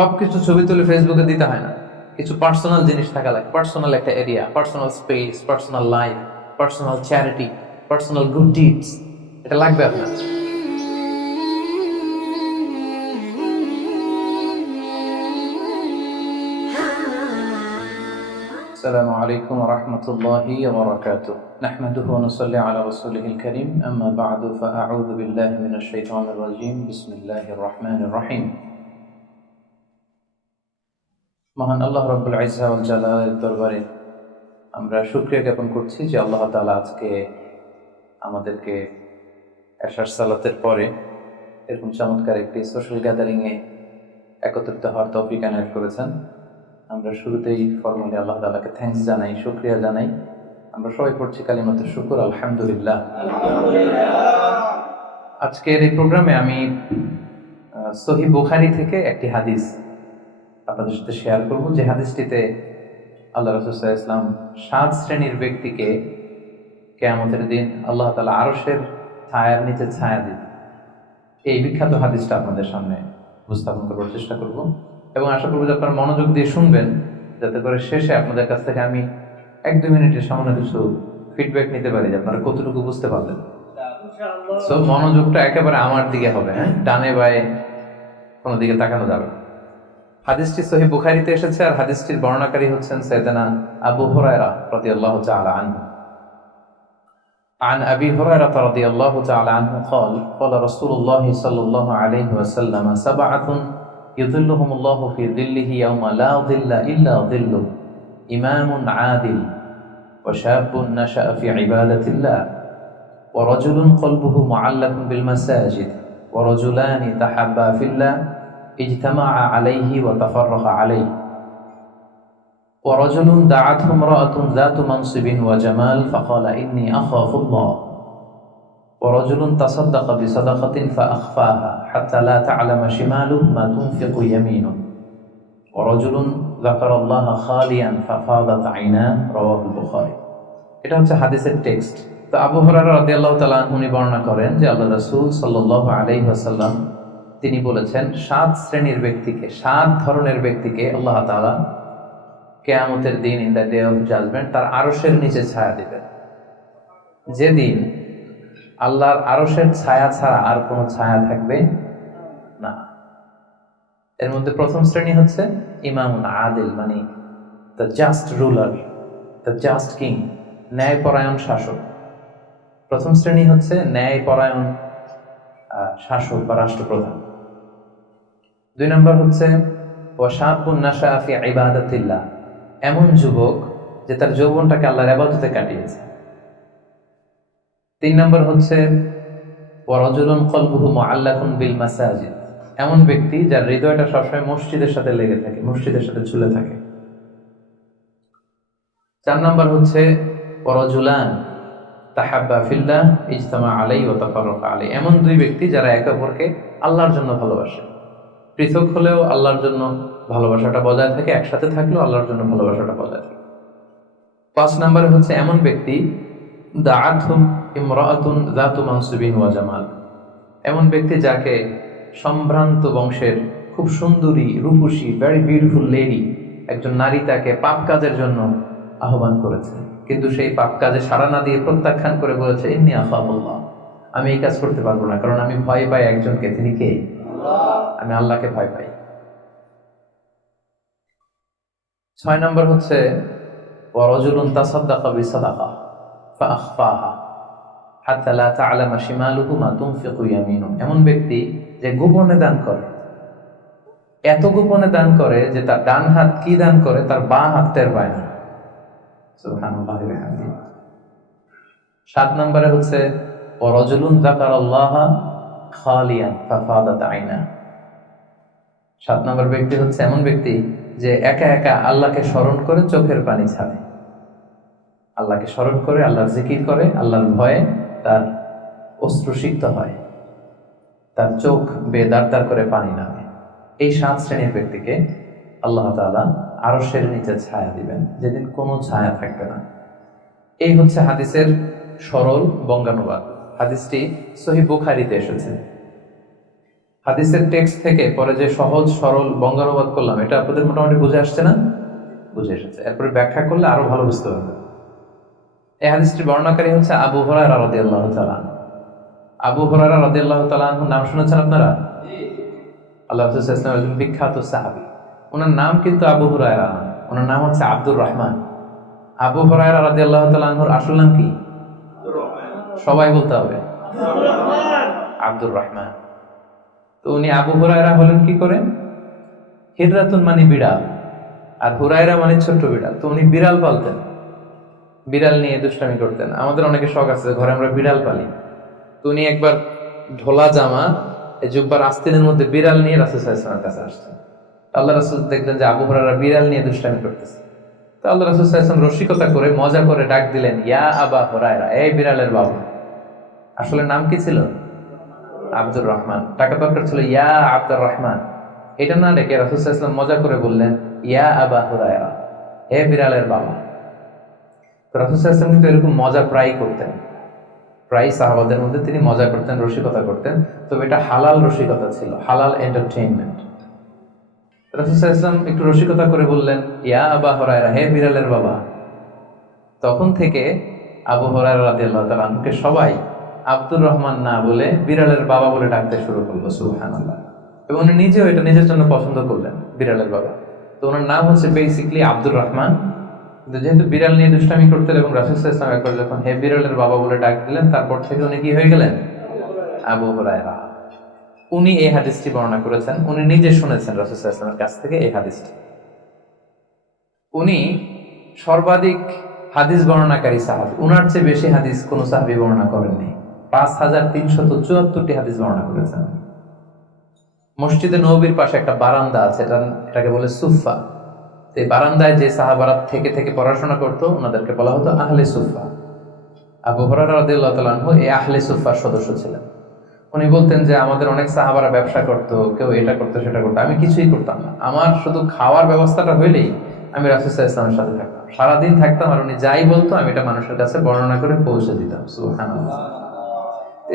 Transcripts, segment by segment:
সবকিছু ছবি তুলে ফেসবুকে দিতে হয় না, কিছু পার্সোনাল জিনিস থাকা লাগে, পার্সোনাল একটা area, personal space, personal life, personal charity, personal good deeds, এটা লাগবে আপনার। السلام عليكم ورحمة الله وبركاته نحمده ونصلي على رسوله الكريم أما بعد فأعوذ بالله من الشيطان الرجيم بسم الله الرحمن الرحيم মহান আল্লাহ রাব্বুল ইজ্জা ওয়াল জালালের দরবারে আমরা শুকরিয়া জ্ঞাপন করছি যে আল্লাহ তাআলা আজকে আমাদেরকে এশার সালাতের পরে এরকম চমৎকার একটি সোশ্যাল গ্যাদারিংয়ে একত্রিত হওয়ার তৌফিক এনায়েত করেছেন। আমরা শুরুতেই ফরমালি আল্লাহ তাআলাকে থ্যাঙ্কস জানাই, শুকরিয়া জানাই। আমরা সবাই পড়ছি কালিমাতে শুকর, আলহামদুলিল্লাহ। আজকের এই প্রোগ্রামে আমি সহিহ বুখারী থেকে একটি হাদিস আপনাদের সাথে শেয়ার করব, যে হাদিসটিতে আল্লাহ রাসূল সাল্লাল্লাহু আলাইহি ওয়াসাল্লাম 7 শ্রেণীর ব্যক্তিকে কিয়ামতের দিন আল্লাহ তাআলা আরশের ছায়ার নিচে ছায়া দিবেন। এই বিখ্যাত হাদিসটা আপনাদের সামনে উপস্থাপন করার চেষ্টা করব এবং আশা করব যে আপনারা মনোযোগ দিয়ে শুনবেন, যাতে করে শেষে আপনাদের কাছ থেকে আমি 1-2 মিনিটের সামান্য কিছু ফিডব্যাক নিতে পারি যে আপনারা কতটুকু বুঝতে পারলেন। সো মনোযোগটা একেবারে আমার দিকে হবে, হ্যাঁ, ডানে বায়ে কোনো দিকে তাকানো যাবে না। হাদিসটি সহিহ বুখারীতে এসেছে আর হাদিসটির বর্ণনাকারী হচ্ছেন সাইয়েদনা আবু হুরায়রা রাদিয়াল্লাহু তাআলা আনহু। عن أبي هريرة رضي الله تعالى عنه قال قال رسول الله صلى الله عليه وسلم 7 يظلهم الله في ظله يوم لا ظل إلا ظله إمام عادل وشاب نشأ في عبادة الله ورجل قلبه معلق بالمساجد ورجلان تحبا في الله اجتمعا عليه وتفرقا عليه ورجل دعته امرأة ذات منصب وجمال فقال إني أخاف الله ورجل تصدق بصدقة فأخفاها حتى لا تعلم شماله ما تنفق يمينه ورجل ذكر الله خاليا ففاضت عيناه رواه البخاري। এটা হচ্ছে হাদিসের টেক্সট। তো আবু হুরায়রা রাদিয়াল্লাহু তাআলা আনহু বর্ণনা করেন যে আল্লাহ রাসূল সাল্লাল্লাহু আলাইহি ওয়াসাল্লাম তিনি বলেছেন 7 শ্রেণীর ব্যক্তিকে, 7 ধরনের ব্যক্তিকে আল্লাহ তাআলা কিয়ামতের দিন in the day of judgement তার আরশের নিচে ছায়া দিবেন। যেদিন আল্লাহর আরশের ছায়া ছাড়া আর কোনো ছায়া থাকবে না। এর মধ্যে প্রথম শ্রেণী হচ্ছে ইমামুন আদিল, মানে the just ruler, the just king, ন্যায়পরায়ণ শাসক। প্রথম শ্রেণী হচ্ছে ন্যায়পরায়ণ শাসক বা রাষ্ট্রপ্রধান। 2 নম্বর হচ্ছে ওয়াশাবুন নাশা ফি ইবাদাতিল্লাহ, এমন যুবক যে তার যৌবনটাকে আল্লাহর ইবাদতে কাটিয়েছে। 3 নম্বর হচ্ছে ওয়ারাজুলুন কলবুহু মুআল্লাকুন বিল মাসাজিদ, এমন ব্যক্তি যার হৃদয়টা সবসময় মসজিদের সাথে লেগে থাকে, মসজিদের সাথে ঝুলে থাকে। 4 নম্বর হচ্ছে ওয়ারাজুলান তাহাব্বা ফিল্লাহ ইজতামা আলাইহি ওয়া তাফাররাকা আলাইহি, এমন 2 ব্যক্তি যারা একে অপরকে আল্লাহর জন্য ভালোবাসে, পৃথক হলেও আল্লাহর জন্য ভালোবাসাটা বজায় থাকে, একসাথে থাকলেও আল্লাহর জন্য ভালোবাসাটা বজায় থাকে। 5 নম্বরে হচ্ছে এমন ব্যক্তি দাআতহুম ইমরাআতুন যাতু মানসিবিন ওয়া জামাল, এমন ব্যক্তি যাকে সম্ভ্রান্ত বংশের খুব সুন্দরী রূপসী ভেরি বিউটিফুল লেডি একজন নারী তাকে পাপ কাজের জন্য আহ্বান করেছে, কিন্তু সেই পাপ কাজে সাড়া না দিয়ে প্রত্যাখ্যান করে বলেছে ইন্নী আখাফুল্লাহ, আমি এই কাজ করতে পারবো না, কারণ আমি ভয় পাই একজনকে, তিনি কে? আমি আল্লাহকে ভয় পাই। 6 নম্বর হচ্ছে ওয়ারাজুলুন তাসাদদাকা বিসাদাকা ফাআখফাহা হাত্তা লা তা'লামা শিমালুহু মা তুনফিকু ইয়ামিনুহু, এমন ব্যক্তি যে গোপনে দান করে, এত গোপনে দান করে যে তার ডান হাত কি দান করে তার বাঁ হাত টের পায় না। সুবহানাল্লাহি ওয়া বিহামদিহি। 7 নম্বরে হচ্ছে ওয়ারাজুলুন যাকারাল্লাহা খালিয়ান ফাফাদাত আইনা, 7 নম্বর ব্যক্তি হচ্ছে এমন ব্যক্তি যে একা একা আল্লাহকে স্মরণ করে চোখের পানি ছাড়ে, আল্লাহকে স্মরণ করে, আল্লাহর জিকির করে, আল্লাহর ভয়ে তার অশ্রুসিক্ত হয়, তার চোখ বেয়ে দাঁড় করে পানি নামে। এই 7 শ্রেণীর ব্যক্তিকে আল্লাহ তাআলা আরশের নিচে ছায়া দিবেন, যেদিন কোনো ছায়া থাকবে না। এই হচ্ছে হাদিসের সরল বঙ্গানুবাদ। হাদিসটি সহিহ বুখারীতে এসেছে। হাদিসের টেক্সট থেকে পরে যে সহজ সরল বঙ্গানুবাদ করলাম, এটা আপনাদের মোটামুটি বুঝে আসছে না? বুঝে এসেছে। এরপরে ব্যাখ্যা করলে আরো ভালো বুঝতে পারবে। এই হাদিসটির বর্ণনাকারী হচ্ছে আবু হুরায়রা রাদিয়াল্লাহু তাআলা। আবু হুরায়রা রাদিয়াল্লাহু তাআলা নাম শুনেছেন আপনারা? আল্লাহ রাসূল সাল্লাল্লাহু আলাইহি ওয়াসাল্লাম একজন বিখ্যাত সাহাবী। ওনার নাম কিন্তু আবু হুরায়রা না, ওনার নাম হচ্ছে আব্দুর রহমান। আবু হুরায়রা রাদিয়াল্লাহু তাআলা আনহুর আসল নাম কি? সবাই বলতে হবে, আব্দুর রহমান। তো উনি আবু হুরায়রা হলেন কি করে? হিররাতুন মানে বিড়াল, আর হুরায়রা মানে ছোট্ট বিড়াল। তো উনি বিড়াল পালতেন, বিড়াল নিয়ে দুষ্টামি করতেন। আমাদের অনেকে শখ আছে, ঘরে আমরা বিড়াল পালি। তো উনি একবার ঢোলা জামা, এই জুব্বার আস্তিনের মধ্যে বিড়াল নিয়ে রাসূল সাল্লাল্লাহু আলাইহি ওয়াসাল্লামের কাছে আসতেন। আল্লাহ রাসূল দেখলেন যে আবু হুরায়রা বিড়াল নিয়ে দুষ্টামি করতেছে। তো আল্লাহ রাসূল সাল্লাল্লাহু আলাইহি ওয়াসাল্লাম রসিকতা করে মজা করে ডাক দিলেন, ইয়া আবা হুরায়রা, এই বিড়ালের বাবা। আসলে নাম কি ছিল? আব্দুর রহমান। টাকা দরকার ছিল ইয়া আব্দুর রহমান। এটা না রেখে রাসূল সাল্লাল্লাহু আলাইহি ওয়াসাল্লাম মজা করে বললেন, ইয়া আবা হুরায়রা, হে বিড়ালের বাবা। তো রাসূল সাল্লাল্লাহু আলাইহি ওয়াসাল্লাম কিন্তু এরকম মজা প্রায় করতেন, প্রায় সাহাবাদের মধ্যে তিনি মজা করতেন, রসিকতা করতেন। তবে এটা হালাল রসিকতা ছিল, হালাল এন্টারটেইনমেন্ট। রাসূল সাল্লাল্লাহু আলাইহি ওয়াসাল্লাম একটু রসিকতা করে বললেন, ইয়া আবা হুরায়রা, হে বিড়ালের বাবা। তখন থেকে আবু হুরায়রা রাদিয়াল্লাহু তাআলা আনহুকে সবাই আব্দুর রহমান না বলে বিড়ালের বাবা বলে ডাকতে শুরু করলো। সুবহানাল্লাহ। এবং উনি নিজেও এটা নিজের জন্য পছন্দ করলেন, বিড়ালের বাবা। তো ওনার নাম হচ্ছে বেসিক্যালি আব্দুর রহমান, কিন্তু যেহেতু বিড়াল নিয়ে দুষ্টামি করতেন এবং রাসূল সাল্লাল্লাহু আলাইহি ওয়াসাল্লাম একবার যখন হে বিড়ালের বাবা বলে ডাক দিলেন, তারপর থেকে উনি কি হয়ে গেলেন? আবু হুরায়রা। উনি এই হাদিসটি বর্ণনা করেছেন, উনি নিজে শুনেছেন রাসূল সাল্লাল্লাহু আলাইহি ওয়াসাল্লামের কাছ থেকে এই হাদিসটি। উনি সর্বাধিক হাদিস বর্ণনাকারী সাহাবী, উনার চেয়ে বেশি হাদিস কোন সাহাবী বর্ণনা করেননি। 5374টি হাদিস বর্ণনা করেছেন। মসজিদে নববীর পাশে একটা বারান্দা আছে, এটাকে বলে সুফা। এই বারান্দায় যে সাহাবারা থেকে থেকে পড়াশোনা করতো ওনাদেরকে বলা হতো আহলে সুফা। আবু হুরায়রা রাদিয়াল্লাহু তাআলা আনহু এই আহলে সুফার সদস্য ছিলেন। উনি বলতেন যে আমাদের অনেক সাহাবারা ব্যবসা করতো, কেউ এটা করতো সেটা করতো, আমি কিছুই করতাম না। আমার শুধু খাওয়ার ব্যবস্থাটা হইলেই আমি রাসূল সাল্লাল্লাহু আলাইহি ওয়াসাল্লামের সাথে থাকতাম, সারাদিন থাকতাম, আর উনি যাই বলতো আমি এটা মানুষের কাছে বর্ণনা করে পৌঁছে দিতাম। সুবহানাল্লাহ।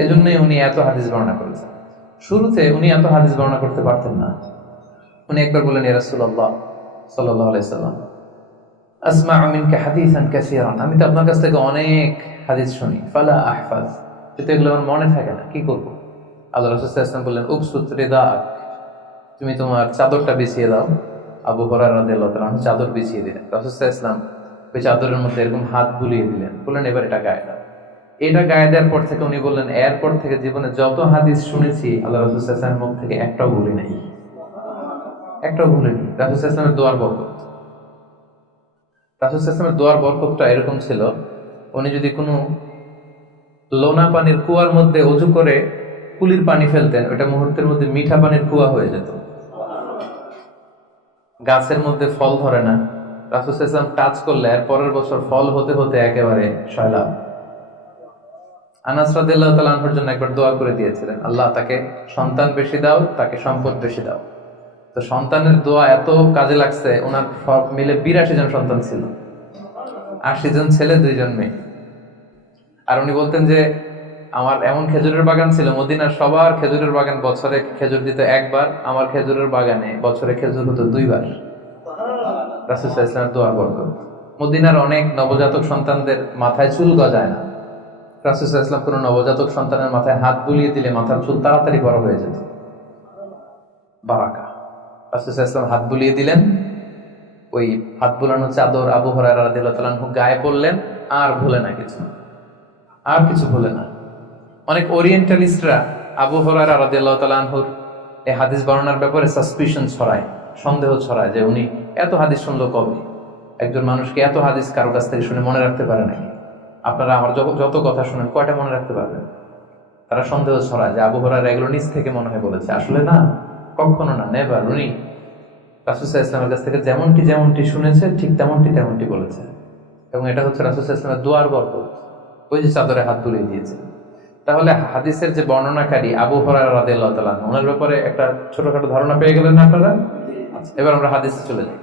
এই জন্যই উনি এত হাদিস বর্ণনা করেছেন। শুরুতে উনি এত হাদিস বর্ণনা করতে পারতেন না। উনি একবার বললেন, ইয়া রাসূলুল্লাহ সাল্লাল্লাহু আলাইহি সাল্লাম, আসমা'ু মিনকা হাদিসান কাসীরান, আমি তো আপনার কাছ থেকে অনেক হাদিস শুনি, ফালা আহফাজ, কিন্তু এগুলো আমার মনে থাকে না, কি করব? আল্লাহ রাসূল সাল্লাল্লাহু আলাইহি ওয়াসাল্লাম বললেন, উবসুত রিদাক, তুমি তোমার চাদরটা বিছিয়ে দাও। আবু হুরায়রা রাদিয়াল্লাহু তাআলা চাদর বিছিয়ে দিলেন। রাসূল সাল্লাল্লাহু আলাইহি ওয়াসাল্লাম ওই চাদরের মধ্যে এরকম হাত বুলিয়ে দিলেন, বললেন এবার এটা গায়ে দাও। এটা গায়ে দেওয়ার পর থেকে উনি বললেন, এরপর থেকে জীবনে যত হাদিস শুনেছি আল্লাহ রাসূল সাল্লাল্লাহু আলাইহি ওয়াসাল্লামের মুখ থেকে একটাও ভুলি নাই, একটাও ভুলিনি। রাসূল সাল্লাল্লাহু আলাইহি ওয়াসাল্লামের দোয়ার বরকত, রাসূল সাল্লাল্লাহু আলাইহি ওয়াসাল্লামের দোয়ার বরকতটা এরকম ছিল, উনি যদি কোনো লোনা পানির কুয়ার মধ্যে ওযু করে কুলির পানি ফেলতেন, ওটা মুহূর্তের মধ্যে মিঠা পানির কুয়া হয়ে যেত। গাছের মধ্যে ফল ধরে না, রাসূল সাল্লাল্লাহু আলাইহি ওয়াসাল্লাম টাচ করলে এর পরের বছর ফল হতে হতে একেবারে সয়লাব। আনাস রাদিয়াল্লাহু তাআলা আনহুর জন্য একবার দোয়া করে দিয়েছিলেন, আল্লাহ তাকে সন্তান বেশি দাও, তাকে সম্পদ বেশি দাও। তো সন্তানের দোয়া এত কাজে লাগছে, ওনার সব মিলে 82 জন সন্তান ছিল, 80 জন ছেলে 2 জন মেয়ে। আর উনি বলতেন যে আমার এমন খেজুরের বাগান ছিল, মদিনার সবার খেজুরের বাগান বছরে খেজুর দিত একবার, আমার খেজুরের বাগানে বছরে খেজুর হতো 2 বার। রাসূল সাল্লাল্লাহু আলাইহি ওয়াসাল্লামের দোয়ার বরকত। মদিনার অনেক নবজাতক সন্তানদের মাথায় চুল গজায় না, রাসূল সাল্লাল্লাহু আলাইহি ওয়াসাল্লাম কোনো নবজাতক সন্তানের মাথায় হাত বুলিয়ে দিলে মাথার চুল তাড়াতাড়ি বড় হয়ে যেত। বারাকা। রাসূল সাল্লাল্লাহু আলাইহি ওয়াসাল্লাম হাত বুলিয়ে দিলেন, ওই হাত বুলানো চাদর আবু হুরায়রা রাদিয়াল্লাহু তাআলা আনহু গায়ে পড়লেন, আর ভুলে না কিছু, আর কিছু ভুলে না। অনেক ওরিয়েন্টালিস্টরা আবু হুরায়রা রাদিয়াল্লাহু তাআলা আনহুর এই হাদিস বর্ণনার ব্যাপারে সাসপিশন ছড়ায়, সন্দেহ ছড়ায় যে উনি এত হাদিস শুনলো কবে? একজন মানুষকে এত হাদিস কারো কাছ থেকে শুনে মনে রাখতে পারে নাকি? আপনারা আমার যত কথা শুনেন কয়টা মনে রাখতে পারবেন? তারা সন্দেহ ছড়ায় যে আবু হুরায়রা এগুলো নিজ থেকে মনে হয় বলেছে। আসলে না, কখনো না, নেভার। উনি রাসূল সাল্লাল্লাহু আলাইহি ওয়াসাল্লামের কাছ থেকে যেমনটি শুনেছে ঠিক তেমনটি বলেছে। এবং এটা হচ্ছে রাসূল সাল্লাল্লাহু আলাইহি ওয়াসাল্লামের দোয়ার বরকত, ওই যে চাদরে হাত তুলে দিয়েছে। তাহলে হাদিসের যে বর্ণনাকারী আবু হুরায়রা রাদিয়াল্লাহু তাআলা আনহু, ওনার ব্যাপারে একটা ছোটখাটো ধারণা পেয়ে গেলেন না আপনারা? এবার আমরা হাদিসে চলে যাই।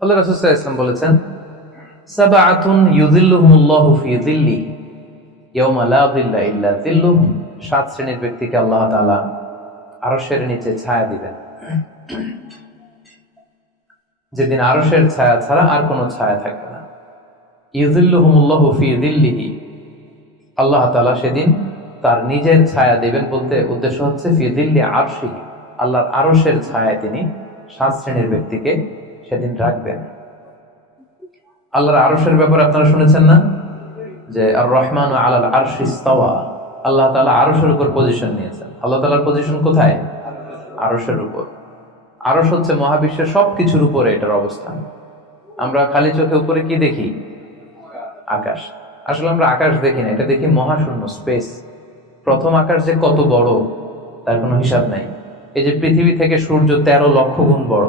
আল্লাহ রাসূল সাল্লাল্লাহু আলাইহি ওয়াসাল্লাম বলেছেন, সাবআতুন ইউযিল্লুহুমুল্লাহু ফি যিল্লিহি ইয়াওমা লা যিল্লা ইল্লা যিল্লুহু, 7 শ্রেণীর ব্যক্তিকে আল্লাহ তাআলা আরশের নিচে ছায়া দিবেন, যেদিন আরশের ছায়া ছাড়া আর কোনো ছায়া থাকবে না। ইউযিল্লুহুমুল্লাহু ফি যিল্লিহি, আল্লাহ তাআলা সেদিন তার নিজের ছায়া দেবেন, বলতে উদ্দেশ্য হচ্ছে ফি যিল্লি আরশিহি, আল্লাহর আরশের ছায়ায় তিনি 7 শ্রেণীর ব্যক্তিকে সেদিন রাখবেন। আল্লাহর আরশের ব্যাপারে আপনারা শুনেছেন না, যে আর রহমান আলাল আরশি ইস্তাওয়া, আল্লাহ তাআলা আরশের উপর পজিশন নিয়েছেন। আল্লাহ তাআলার পজিশন কোথায়? আরশের উপর। আরশ হচ্ছে মহাবিশ্বের সবকিছুর উপরে এটার অবস্থান। আমরা খালি চোখে উপরে কি দেখি? আকাশ। আসলে আমরা আকাশ দেখি না, এটা দেখি মহাশূন্য, স্পেস। প্রথম আকাশ যে কত বড় তার কোনো হিসাব নাই। এই যে পৃথিবী থেকে সূর্য 13 লক্ষ গুণ বড়,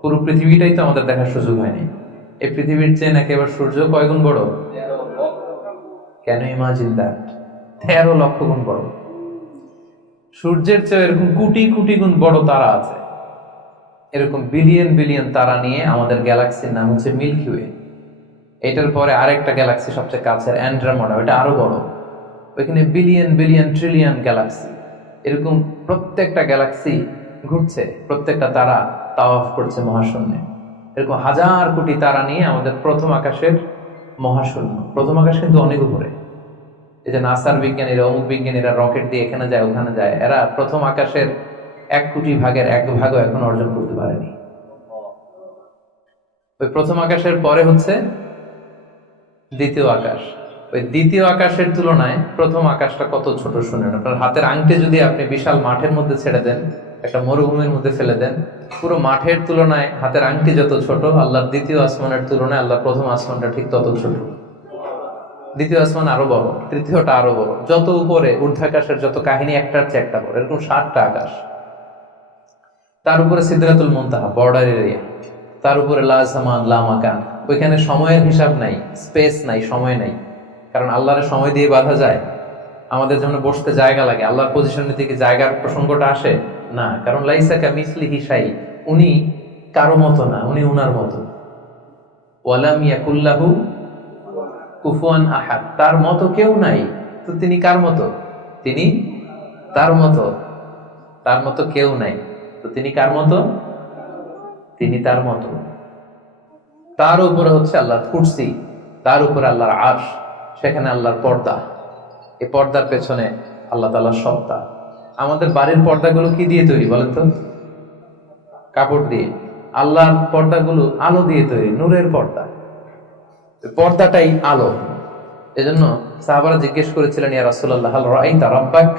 পুরো পৃথিবীটাই তো আমাদের দেখার সুযোগ হয়নি। এই পৃথিবীর চেয়ে নাকি এবার সূর্য কয় গুণ বড়? Can you imagine that? 13 লক্ষ গুণ বড়। সূর্যের চেয়ে এরকম কোটি কোটি গুণ বড় তারা আছে। এরকম বিলিয়ন বিলিয়ন তারা নিয়ে আমাদের গ্যালাক্সির নাম হচ্ছে মিল্কি ওয়ে। এটার পরে আরেকটা গ্যালাক্সি সবচেয়ে কাছের অ্যান্ড্রোমেডা, ওটা আরো বড়। ওইখানে বিলিয়ন বিলিয়ন ট্রিলিয়ন গ্যালাক্সি। এরকম প্রত্যেকটা গ্যালাক্সি ঘুরছে, প্রত্যেকটা তারা তাওয়াফ করছে মহাশূন্যে। এরকম হাজার কোটি তারা নিয়ে আমাদের প্রথম আকাশের মহাশূন্য। প্রথম আকাশ কিন্তু অনেক উপরে। এই যে নাসার বিজ্ঞানীরা, অমুক বিজ্ঞানীরা রকেট দিয়ে এখানে যায় ওখানে যায়, এরা প্রথম আকাশের 1 কোটি ভাগের 1 ভাগও এখন অর্জন করতে পারেনি। ওই প্রথম আকাশের পরে হচ্ছে দ্বিতীয় আকাশ। ওই দ্বিতীয় আকাশের তুলনায় প্রথম আকাশটা কত ছোট শুনেন। আপনার হাতের আংটি যদি আপনি বিশাল মাঠের মধ্যে ছেড়ে দেন, একটা মরুভূমির মধ্যে ফেলে দেন, পুরো মাঠের তুলনায় হাতের আংটি যত ছোট, আল্লাহর দ্বিতীয় আসমানের তুলনায় আল্লাহর প্রথম আসমানটা ঠিক তত ছোট। দ্বিতীয় আসমান আরো বড়, তৃতীয়টা আরো বড়। যত উপরে ঊর্ধ্বাকাশের যত কাহিনী একটার চেয়ে একটা বড়, এরকম 7টা আকাশ। তার উপরে সিদরাতুল মুনতাহা, বর্ডার এরিয়া। তার উপরে লা জামান লা মাকান, ওইখানে সময়ের হিসাব নাই, স্পেস নাই, সময় নাই। কারণ আল্লাহর সময় দিয়ে বাঁধা যায়? আমাদের জন্য বসতে জায়গা লাগে, আল্লাহর পজিশনের দিকে জায়গার প্রসঙ্গটা আসে না। কারণ লাইসা কামিসলিহি শাই, উনি কারো মতো না, উনি উনার মতো। ওয়ালাম ইয়াকুল্লাহু কুফুয়ান আহাদ, তার মতো কেউ নাই। তো তিনি কার মতো? তিনি তার মতো। তার মতো কেউ নাই, তো তিনি কার মতো? তিনি তার মতো। তার উপরে হচ্ছে আল্লাহর কুরসি, তার উপরে আল্লাহর আরশ, সেখানে আল্লাহর পর্দা। এই পর্দার পেছনে আল্লাহ তাআলার সত্তা। আমাদের বাড়ির পর্দাগুলো কি দিয়ে তৈরি বলেন তো? কাপড় দিয়ে। আল্লাহর পর্দাগুলো আলো দিয়ে তৈরি, নূরের পর্দা। পর্দাটাই আলো। এজন্য সাহাবারা জিজ্ঞেস করেছিলেন, ইয়া রাসূলুল্লাহ হাল রাআইতা রাব্বাক,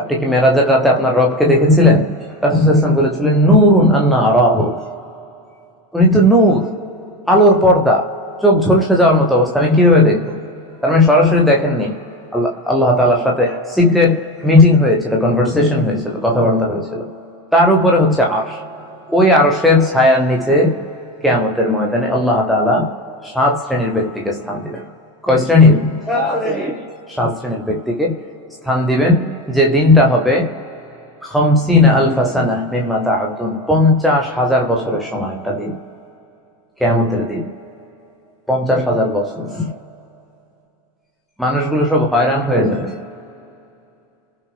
আপনি কি মেরাজের রাতে আপনার রবকে দেখেছিলেন? রাসূল সাল্লাল্লাহু আলাইহি ওয়াসাল্লাম বলেছিলেন, নূরুন আন্না আরাহু, উনি তো নূর, আলোর পর্দা, চোখ ঝলসে যাওয়ার মতো অবস্থা, আমি কিভাবে দেখবো? তার মানে সরাসরি দেখেননি। আল্লাহ তাআলার সাথে সিক্রেট মিটিং হয়েছিল, কনভারসেশন হয়েছিল, কথাবার্তা হয়েছিল। তার উপরে হচ্ছে আরশ। ওই আরশের ছায়ার নিচে কিয়ামতের ময়দানে আল্লাহ তাআলা 7 শ্রেণীর ব্যক্তিকে স্থান দিবেন। কয় শ্রেণীর? 7 শ্রেণীর ব্যক্তিকে স্থান দিবেন, যে দিনটা হবে 50,000 সানাহ মিম্মা তা'উদ্দুন, 50,000 বছরের সমান একটা দিন, কিয়ামতের দিন। 50,000 বছর। মানুষগুলো সব হয়রান হয়ে যাবে।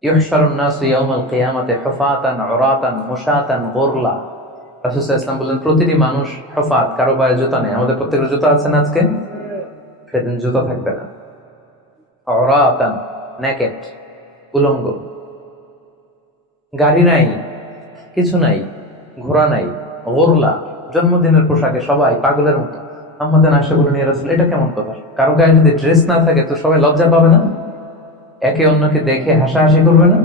ইউহশারুন নাসু ইয়াউমাল কিয়ামাতি হুফাতান উরাতান মুশাতান গুরলা। রাসূল সাল্লাল্লাহু আলাইহি ওয়াসাল্লাম বলেন, প্রতিটি মানুষ হুফাত, কারো পায়ে জুতা নেই। আমাদের প্রত্যেকের জুতা আছে না আজকে? সেদিন জুতা থাকবে না। উরাতান, নেকেড, উলঙ্গ। গাড়ি নাই, কিছু নাই, ঘোড়া নাই। গুরলা, জন্মদিনের পোশাকে সবাই পাগলের মতো। আমাদের আশা বলেন, ইয়া রাসূল, এটা কেমন কথা? কারো গায়ে যদি ড্রেস না থাকে তো সবাই লজ্জা পাবে না? একে অন্যকে দেখে হাসাহাসি করবে না?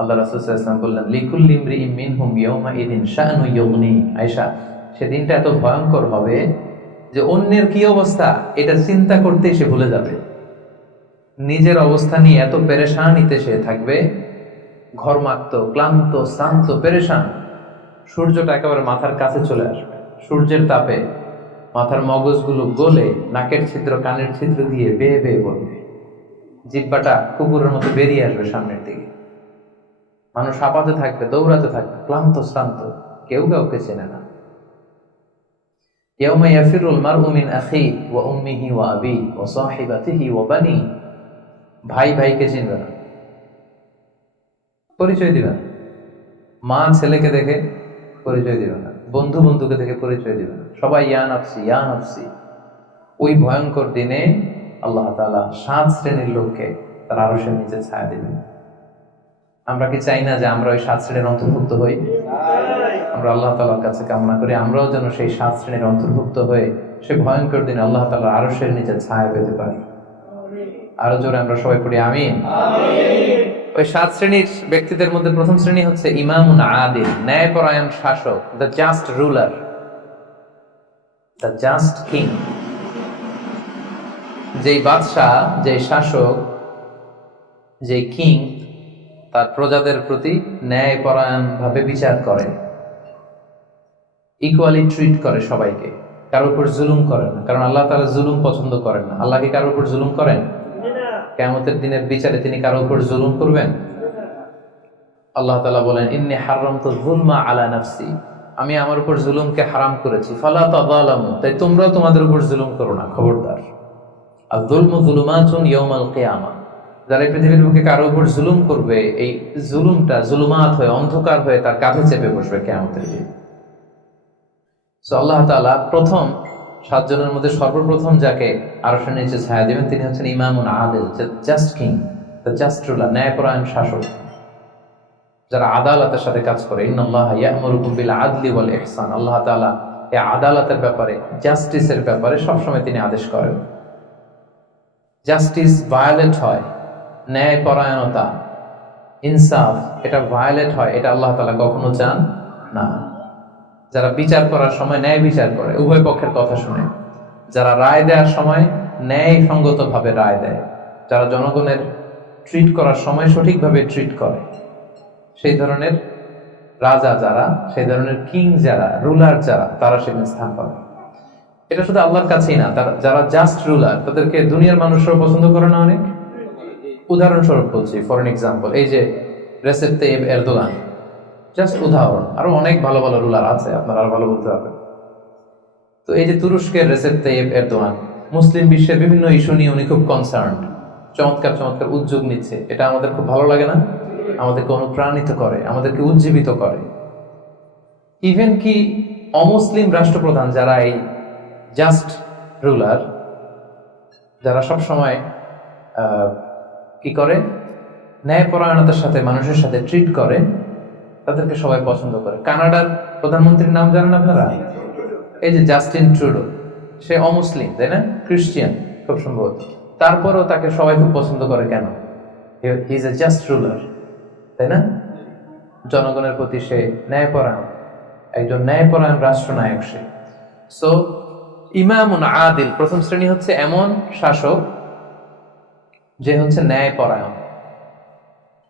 আল্লাহ রাসূল সাল্লাল্লাহু আলাইহি ওয়াসাল্লাম বললেন, লিকুল্লি ইমরিইম মিনহুম ইয়াওমা ইদিন শাআনু ইউগনি। আয়েশা, সেদিনটা এত ভয়ঙ্কর হবে যে অন্যের কি অবস্থা এটা চিন্তা করতেই সে ভুলে যাবে। নিজের অবস্থা নিয়ে এত পেরেশানিতে সে থাকবে, ঘর্মাক্ত, ক্লান্ত, শ্রান্ত, পেরেশান। সূর্যটা একেবারে মাথার কাছে চলে আসবে। সূর্যের তাপে মাথার মগজগুলো গলে নাকের ছিদ্র, কানের ছিদ্র দিয়ে বেয়ে বেয়ে পড়বে। জিহ্বাটা কুকুরের মতো বেরিয়ে আসবে সামনের দিকে। মানুষ হাঁপাতে থাকবে, দৌড়াতে থাকবে, ক্লান্ত শ্রান্ত, কেউ কাউকে চেনে না। ইয়াউমা ইয়াফিরুল মারউ মিন আখিহি ওয়া উম্মিহি ওয়া আবিহি ওয়া সাহিবাতিহি ওয়া বানিহি। ভাই ভাইকে চিনবে না, পরিচয় দিবে না। মা ছেলেকে দেখে পরিচয় দিবে না, বন্ধু বন্ধুকে দেখে পরিচয় দিবে না, সবাই ইয়া নাফসি ইয়া নাফসি। ওই ভয়ঙ্কর দিনে আল্লাহ তাআলা 7 শ্রেণীর লোককে তার আরশের নিচে ছায়া দিবেন। আমরা কি চাই না যে আমরা ওই 7 শ্রেণীর অন্তর্ভুক্ত হই? আমরা আল্লাহ তাআলার কাছে কামনা করি আমরাও যেন সেই 7 শ্রেণীর অন্তর্ভুক্ত হয়ে সে ভয়ঙ্কর দিনে আল্লাহ তাআলার আরশের নিচে ছায়া পেতে পারি। আরো জোরে আমরা সবাই পড়ি আমিন। ওই 7 শ্রেণীর ব্যক্তিদের মধ্যে প্রথম শ্রেণী হচ্ছে ইমামুন আদিল, ন্যায়পরায়ণ শাসক, the just ruler, the just king. যেই বাদশাহ, যেই শাসক, যেই কিং তার প্রজাদের প্রতি ন্যায়পরায়ণ ভাবে বিচার করে, ইকুয়ালি ট্রিট করে সবাইকে, কারোর উপর জুলুম করে না। কারণ আল্লাহ তাআলা জুলুম পছন্দ করেন না। আল্লাহ কি কারোর উপর জুলুম করেন? কিয়ামতের দিনের বিচারে তিনি কারোর উপর জুলুম করবেন? আল্লাহ তাআলা বলেন ইন্নী হারামতু যুলমা আলা নাফসি, আমি আমার উপর জুলুমকে হারাম করেছি, ফালা তাযালামু, তাই তোমরাও তোমাদের উপর জুলুম করো না, খবরদার। আয-যুলমু যুলুমাতুন ইয়াউমাল কিয়ামা, যারা পৃথিবীর বুকে কারোর উপর জুলুম করবে, এই জুলুমটা জুলুমাত হয়ে, অন্ধকার হয়ে তার কাঁধে চেপে বসবে কিয়ামতের দিন। সো আল্লাহ তাআলা প্রথম 7 জনের মধ্যে সর্বপ্রথম যাকে আরশের নিচে ছায়া দিবেন তিনি হচ্ছেন ইমামুন আদিল, just king, the just ruler, ন্যায়পরায়ণ শাসক, যারা আদালতের সাথে কাজ করে। ইন্নাল্লাহা ইয়া'মুরুকুম বিল আদলি ওয়াল ইহসান, আল্লাহ তাআলা এই আদালতের ব্যাপারে, জাস্টিসের ব্যাপারে সবসময় তিনি আদেশ করেন। জাস্টিস ভায়োলেট হয়, ন্যায়পরায়ণতা, ইনসাফ এটা ভায়োলেট হয়, এটা আল্লাহ তাআলা কখনো চান না। যারা বিচার করার সময় ন্যায় বিচার করে, উভয় পক্ষের কথা শুনে, যারা রায় দেওয়ার সময় ন্যায়সঙ্গত ভাবে রায় দেয়, যারা জনগণের ট্রিট করার সময় সঠিকভাবে ট্রিট করে, সেই ধরনের রাজা যারা, সেই ধরনের কিং যারা, রুলার যারা, তারা সেখানে স্থান পাবে। এটা শুধু আল্লাহর কাছেই না, যারা জাস্ট রুলার তাদেরকে দুনিয়ার মানুষরাও পছন্দ করে না অনেক। উদাহরণস্বরূপ বলছি, ফর এন এক্সাম্পল, এই যে রেসেপ তাইয়েব এরদোগান, জাস্ট উদাহরণ, আরো অনেক ভালো ভালো রুলার আছে, আপনারা আরো ভালো বলতে পারবেন। তো এই যে তুরস্কের রেসেপ তাইয়েব এরদোগান, মুসলিম বিশ্বের বিভিন্ন ইস্যু নিয়ে উনি খুব কনসার্ন, চমৎকার চমৎকার উদ্যোগ নিচ্ছে, এটা আমাদের খুব ভালো লাগে না? আমাদেরকে অনুপ্রাণিত করে, আমাদেরকে উজ্জীবিত করে। ইভেন কি অমুসলিম রাষ্ট্রপ্রধান যারা এই জাস্ট রুলার, যারা সব সময় কি করে, ন্যায়পরায়ণতার সাথে মানুষের সাথে ট্রিট করে, তাদেরকে সবাই পছন্দ করে। কানাডার প্রধানমন্ত্রীর নাম জানেন আপনারা? এই যে জাস্টিন ট্রুডো, সে অমুসলিম, তাই না? খ্রিস্টিয়ান খুব সম্ভবত, তারপরেও তাকে সবাই খুব পছন্দ করে। কেন? He is a just ruler, তাই না? জনগণের প্রতি সে ন্যায়পরায়ণ, একজন ন্যায়পরায়ণ রাষ্ট্রনায়ক সে। সো ইমামুন আদিল, প্রথম শ্রেণী হচ্ছে এমন শাসক যে হচ্ছে ন্যায়পরায়ণ,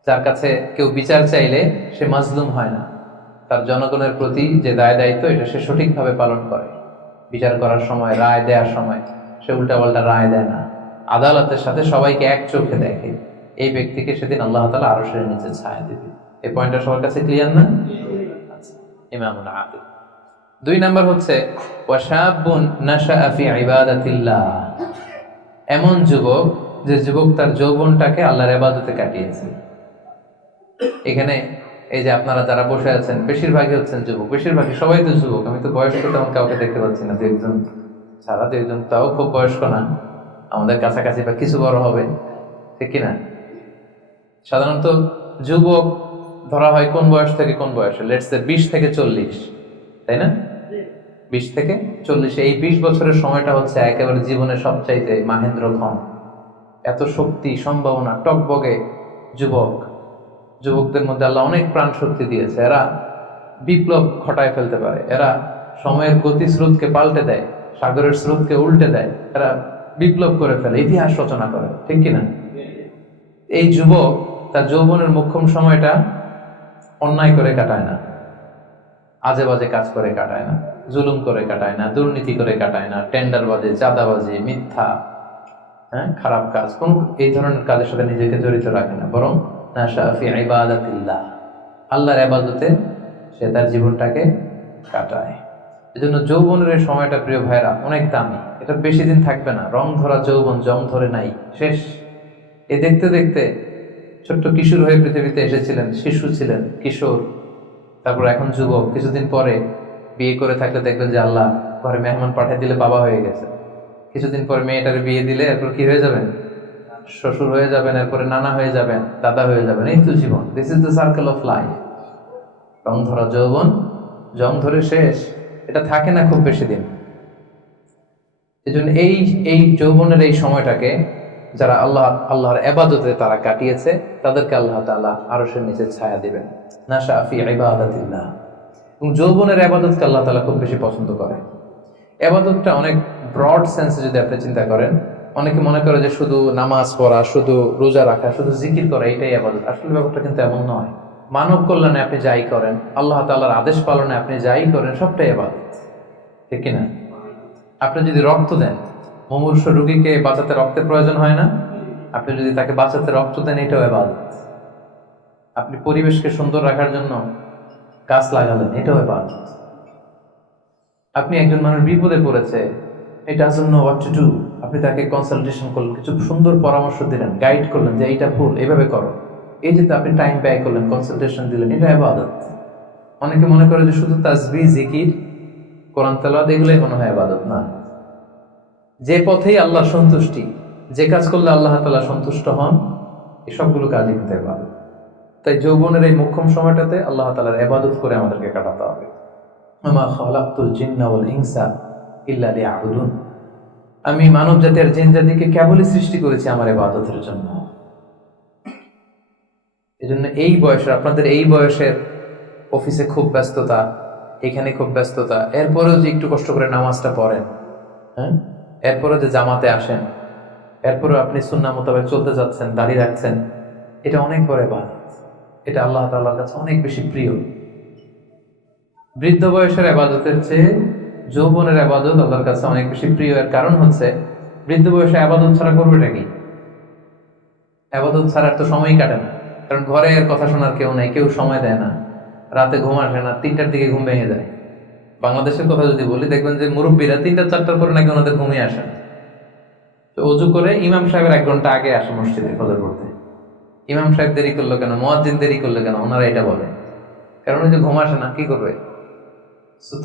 যার কাছে কেউ বিচার চাইলে সে মাজলুম হয় না, তার জনগণের প্রতি যে দায় দায়িত্ব এটা সে সঠিকভাবে পালন করে। বিচার করার সময়, রায় দেওয়ার সময় সে উল্টাপাল্টা রায় দেয় না, আদালতের সাথে সবাইকে এক চোখে দেখে। এই ব্যক্তিকে সেদিন আল্লাহ তাআলা আরশের নিচে ছায়া দিবে। এই পয়েন্টটা সবার কাছে ক্লিয়ার না? আচ্ছা, ইমামুন আদিল। 2 নাম্বার হচ্ছে ওয়াশাবুন নাশাআ ফি ইবাদাতিল্লাহ, এমন যুবক যে যুবক তার যৌবনটাকে আল্লাহর ইবাদতে কাটিয়েছে। এখানে এই যে আপনারা যারা বসে আছেন বেশিরভাগই হচ্ছেন যুবক, বেশিরভাগই সবাই তো যুবক। আমি তো বয়স্ক তেমন কাউকে দেখতে পাচ্ছি না, 2-1 ছাড়া। 2-1 তাও খুব বয়স্ক না, আমাদের কাছাকাছি বা কিছু বড় হবে, ঠিক কিনা? সাধারণত যুবক ধরা হয় কোন বয়স থেকে কোন বয়সে? লেটস সে 20 থেকে 40, তাই না? 20 থেকে 40, এই 20 বছরের সময়টা হচ্ছে একেবারে জীবনের সবচাইতে মাহেন্দ্রক্ষণ। এত শক্তি, সম্ভাবনা, টকবগে যুবক। যুবকদের মধ্যে আল্লাহ অনেক প্রাণ শক্তি দিয়েছে, এরা বিপ্লব ঘটায় ফেলতে পারে, এরা সময়ের গতি স্রোতকে পাল্টে দেয়, সাগরের স্রোতকে উল্টে দেয়, এরা বিপ্লব করে ফেলে, ইতিহাস রচনা করে, ঠিক কিনা? এই যুবক তার যৌবনের মোক্ষম সময়টা অন্যায় করে কাটায় না, আজে বাজে কাজ করে কাটায় না, জুলুম করে কাটায় না, দুর্নীতি করে কাটায় না, টেন্ডারবাজি, চাঁদাবাজি, মিথ্যা, খারাপ কাজ, কোন এই ধরনের কাজের সাথে নিজেকে জড়িত রাখে না, বরং নাশা ফি ইবাদাতিল্লাহ, আল্লাহর ইবাদতে সে তার জীবনটাকে কাটায়। এজন্য যৌবনের এই সময়টা প্রিয় ভাইরা অনেক দামি, এটা বেশি দিন থাকবে না। রং ধরা যৌবন জং ধরে নাই, শেষ। দেখতে দেখতে ছোট্ট কিশোর হয়ে পৃথিবীতে এসেছিলেন, শিশু ছিলেন, কিশোর, তারপর এখন যুবক, কিছুদিন পরে বিয়ে করে থাকলে দেখবেন যে আল্লাহ ঘরে মেহমান পাঠিয়ে দিলে বাবা হয়ে গেছে। কিছুদিন পরে মেয়েটার বিয়ে দিলে এরপর কি হয়ে যাবেন? শ্বশুর হয়ে যাবেন, এরপরে নানা হয়ে যাবেন, দাদা হয়ে যাবেন। এই তো জীবন, this is the circle of life. রং ধরা যৌবন, জং ধরে শেষ, এটা থাকে না খুব বেশি দিন। এই জন্য এই যৌবনের এই সময়টাকে যারা আল্লাহর ইবাদতে তারা কাটিয়েছে, তাদেরকে আল্লাহ তাআলা আরশের নিচে ছায়া দিবেন। নাশা ফি ইবাদাতিল্লাহ। এবং যৌবনের ইবাদতকে আল্লাহ তাআলা খুব বেশি পছন্দ করে। ইবাদতটা অনেক ব্রড সেন্সে যদি আপনি চিন্তা করেন, অনেকে মনে করে যে শুধু নামাজ পড়া, শুধু রোজা রাখা, শুধু জিকির করা এটাই ইবাদত। আসলে ব্যাপারটা কিন্তু এমন নয়। মানব কল্যাণে আপনি যাই করেন, আল্লাহ তাআলার আদেশ পালনে আপনি যাই করেন, সবটাই ইবাদত, ঠিক কিনা? আপনি যদি রক্ত দেন, মুমূর্ষু রোগীকে বাঁচাতে রক্তের প্রয়োজন হয় না? আপনি যদি তাকে বাঁচাতে রক্ত দেন, এটাও ইবাদত। আপনি পরিবেশকে সুন্দর রাখার জন্য গাছ লাগালেন, এটাও ইবাদত। আপনি একজন মানুষ বিপদে পড়েছে, it doesn't know what to do, আপনি তাকে কনসালটেশন করলেন, কিছু সুন্দর পরামর্শ দিলেন, গাইড করলেন যে এইটা ভুল, এইভাবে করো, এই যে আপনি টাইম ব্যয় করলেন, কনসালটেশন দিলেন, এটা ইবাদত। অনেকে মনে করে যে শুধু তাসবিহ, জিকির, কোরআন তেলাওয়াত এগুলোই মনে হয় ইবাদত। না, যে পথেই আল্লাহ সন্তুষ্টি, যে কাজ করলে আল্লাহ তাআলা সন্তুষ্ট হন, এই সবগুলো কাজই কিন্তু ইবাদত। তাই যৌবনের এই মোক্ষম সময়টাতে আল্লাহ তাআলার ইবাদত করে আমাদেরকে কাটাতে হবে। ওমা খালাকতুল জিন্না ওয়াল ইনসা ইল্লা লিয়াবুদুন। আমি মানব জাতি আর জিন জাতিকে কেবলই সৃষ্টি করেছি আমার ইবাদতের জন্য। এজন্য এই বয়সের, আপনাদের এই বয়সের অফিসে খুব ব্যস্ততা, এখানে খুব ব্যস্ততা, এরপরেও যে একটু কষ্ট করে নামাজটা পড়েন, হ্যাঁ, এরপরেও যে জামাতে আসেন, এরপরেও আপনি সুন্নাহ মোতাবেক চলতে যাচ্ছেন, দাড়ি রাখছেন, এটা অনেক বড় ইবাদত। এটা আল্লাহ তাআলার কাছে অনেক বেশি প্রিয়। বৃদ্ধ বয়সের ইবাদতের চেয়ে যৌবনের ইবাদত আল্লাহর কাছে অনেক বেশি প্রিয়। এর কারণ হচ্ছে, বৃদ্ধ বয়সে ইবাদত ছাড়া করবেটা কি? ইবাদত ছাড়া তো সময়ই কাটে না। কারণ ঘরে এর কথা শোনার কেউ নাই, কেউ সময় দেয় না, রাতে ঘুম আসে না, 3টার দিকে ঘুম ভেঙে যায়। বাংলাদেশের কথা যদি বলি, দেখবেন যে মুরব্বীরা 3টা-4টার পরে নাকি ওনাদের ঘুমিয়ে আসে। তো অজু করে ইমাম সাহেবের 1 ঘন্টা আগে আসে মসজিদে ফজর পড়তে। ইমাম সাহেব দেরি করলো কেন, মুয়াজ্জিন দেরি করলো কেন, ওনারা এটা বলে। কারণ ওই যে ঘুম আসে না, কি করবে?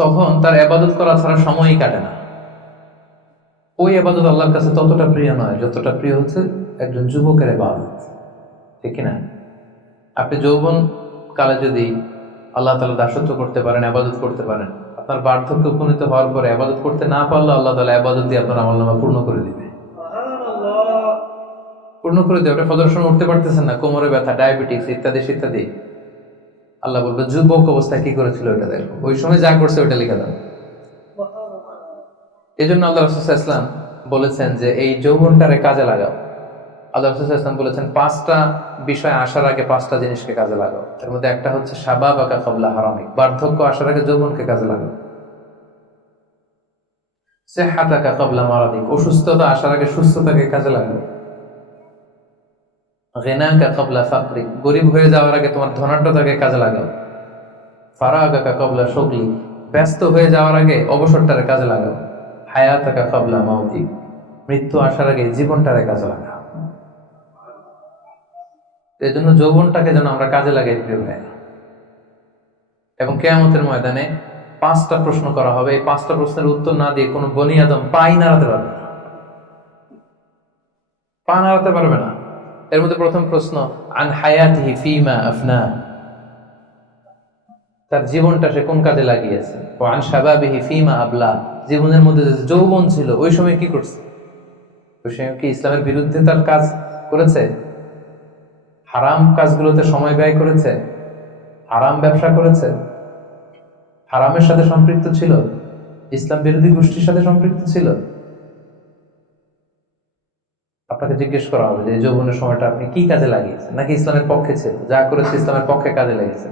তখন তার ইবাদত করা ছাড়া সময়ই কাটে না। ওই ইবাদত আল্লাহর কাছে ততটা প্রিয় নয় যতটা প্রিয় হচ্ছে একজন যুবকের ইবাদত, ঠিক কিনা? আপনি যৌবন কালে যদি আল্লাহ তাআলা দাসত্ব করতে পারেন, ইবাদত করতে পারেন, আপনার বার্ধক্যে উপনীত হওয়ার পরে ইবাদত করতে না পারলে আল্লাহ তাআলা ইবাদত দিয়ে আপনার আমলনামা পূর্ণ করে দিবে। পূর্ণ করে দেবে। আপনি ফজর সময় উঠতে পারতেছেন না, কোমরে ব্যথা, ডায়াবেটিস ইত্যাদি ইত্যাদি, আল্লাহ বলবে যুবক অবস্থায় কি করেছিল ওটা দেখো, ওই সময় যা করছে ওটা লিখে দাও। এই জন্য আল্লাহ রাসূল সাল্লাল্লাহু আলাইহি ওয়াসাল্লাম বলেছেন যে এই যৌবনটারে কাজে লাগাও। আল্লাহ রাসূল সাল্লাল্লাহু আলাইহি ওয়াসাল্লাম বলেছেন 5টা বিষয় আসার আগে 5টা জিনিসকে কাজে লাগাও। এর মধ্যে একটা হচ্ছে শাবাবাকা ক্বাবলা হারামিক, বার্ধক্য আসার আগে যৌবনকে কাজে লাগাও। সিহহাতাকা ক্বাবলা মারাদিক, অসুস্থতা আসার আগে সুস্থতাকে কাজে লাগাও। গিনাকা ক্বাবলা ফাকরিক, গরীব হয়ে যাওয়ার আগে তোমার ধনাঢ্যতাকে কাজে লাগাও। ফারাগাকা ক্বাবলা শুগলি, ব্যস্ত হয়ে যাওয়ার আগে অবসরটারে কাজে লাগাও। হায়াতাকা ক্বাবলা মাউতিক, মৃত্যু আসার আগে জীবনটারে কাজে লাগাও। এই জন্য যৌবনটাকে যেন আমরা কাজে লাগাই, প্রিয় ভাই। এবং কিয়ামতের ময়দানে 5টা প্রশ্ন করা হবে। এই 5টা প্রশ্নের উত্তর না দিয়ে কোনো বনি আদম পাই নাড়াতে পারবে না, পা নাড়াতে পারবে না। এর মধ্যে প্রথম প্রশ্ন, আন হায়াতিহি ফিমা আফনা, তার জীবনটা সে কোন কাজে লাগিয়েছে। ও আন শাবাবিহি ফিমা আবলা, জীবনের মধ্যে যে যৌবন ছিল ওই সময় কি করছে? ওই সময় কি ইসলামের বিরুদ্ধে তার কাজ করেছে? হারাম কাজগুলোতে সময় ব্যয় করেছে? হারাম ব্যবসা করেছে? হারামের সাথে সম্পৃক্ত ছিল? ইসলাম বিরোধী গোষ্ঠীর সাথে সম্পৃক্ত ছিল? আপনাকে জিজ্ঞেস করা হবে যে এই যৌবনের সময়টা আপনি কি কাজে লাগিয়েছেন, নাকি ইসলামের পক্ষে ছিল, যা করেছে ইসলামের পক্ষে কাজে লেগেছে?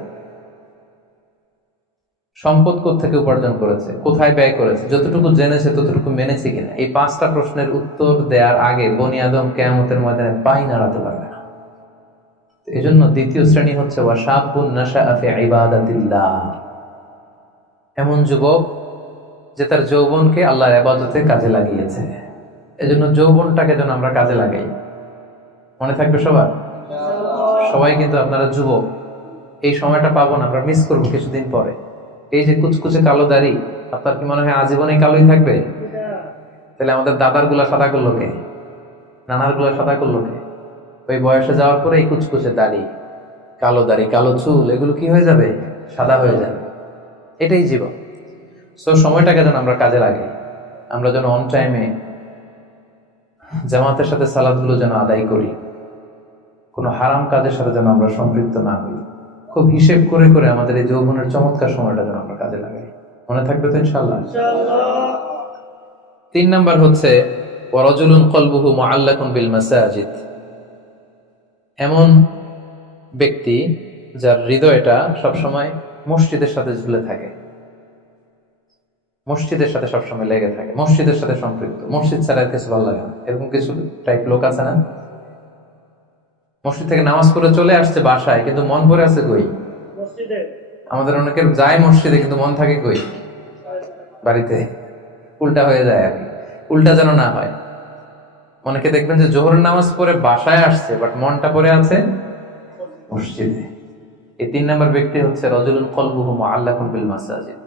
সম্পদ কোত্থেকে উপার্জন করেছে, কোথায় ব্যয় করেছে, যতটুকু জেনেছে ততটুকু মেনেছে কিনা? এই 5টা প্রশ্নের উত্তর দেওয়ার আগে বনি আদম কিয়ামতের ময়দানে পাই নাড়াতে পারবে না। এই জন্য দ্বিতীয় শ্রেণী হচ্ছে ওয়াশাবুন নাশাআ ফি ইবাদাতিল্লাহ, এমন যুবক যে তার যৌবনকে আল্লাহর ইবাদতে কাজে লাগিয়েছে। এজন্য যৌবনটাকে যেন আমরা কাজে লাগাই। মনে থাকবে সবার? সবাই কিন্তু আপনারা যুবক, এই সময়টা পাবো না, আমরা মিস করবো কিছুদিন পরে। এই যে কুচকুচে কালো দাড়ি, আপনার কি মনে হয় আজীবন এই কালোই থাকবে? তাহলে আমাদের দাদার গুলা সাদা করলো কে? নানার গুলা সাদা করলো কে? ওই বয়সে যাওয়ার পরে এই কুচকুচে দাড়ি, কালো চুল, এগুলো কি হয়ে যাবে? সাদা হয়ে যাবে। এটাই জীবন। সো সময়টাকে যেন আমরা কাজে লাগাই, আমরা যেন অন টাইমে জামাতের সাথে সালাদগুলো যেন আদায় করি, কোনো হারাম কাজের সাথে যেন আমরা সম্পৃক্ত না হই। খুব হিসেব করে করে আমাদের এই যৌবনের চমৎকার সময়টা যেন আমরা কাজে লাগাই। মনে থাকবে তো ইনশাআল্লাহ? 3 নাম্বার হচ্ছে ওয়ারাজুলুন কলবুহু মুআল্লাকুন বিল মাসাজিদ। এমন ব্যক্তি যার হৃদয়টা সবসময় মসজিদের সাথে ঝুলে থাকে, মসজিদের সাথে সবসময় লেগে থাকে, মসজিদের সাথে সম্পৃক্ত, মসজিদ ছাড়া আর কিছু ভালো লাগে না। এরকম কিছু টাইপ লোক আছে না? মসজিদ থেকে নামাজ পড়ে চলে আসছে বাসায়, কিন্তু মন ভরে আছে কই? মসজিদে। আমাদের অনেকের যায় মসজিদে কিন্তু মন থাকে কই? বাড়িতে। উল্টা হয়ে যায় আর কি। উল্টা যেন না হয়। অনেকে দেখবেন যে জোহরের নামাজ পড়ে বাসায় আসছে, বাট মনটা পড়ে আছে মসজিদে। এই 3 নাম্বার ব্যক্তি হচ্ছে রাজুলুন কলবুহু মুআল্লাকুন বিল মাসাজিদ।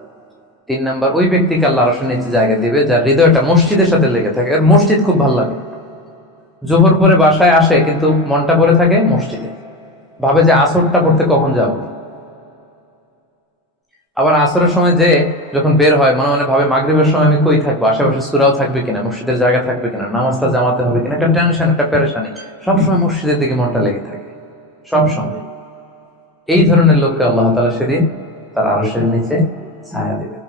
3 নাম্বার ওই ব্যক্তিকে আল্লাহ আরশের নিচে জায়গা দিবে যার হৃদয়টা মসজিদের সাথে লেগে থাকে। আর মসজিদ খুব ভালো লাগে। জোহর পরে বাসায় আসে কিন্তু মনটা পড়ে থাকে মসজিদে, ভাবে যে আসরটা পড়তে কখন যাব। আবার আসরের সময় যে যখন বের হয় মনে মনে ভাবে মাগরিবের সময় আমি কই থাকবো, আশেপাশে সূরাও থাকবে কিনা, মসজিদের জায়গা থাকবে কিনা, নামাজটা জামাতে হবে কিনা, একটা টেনশন, একটা পেরেশানি, সবসময় মসজিদের দিকে মনটা লেগে থাকে সবসময়। এই ধরনের লোককে আল্লাহ তাআলা সেদিন তার আরশের নিচে ছায়া দিবেন।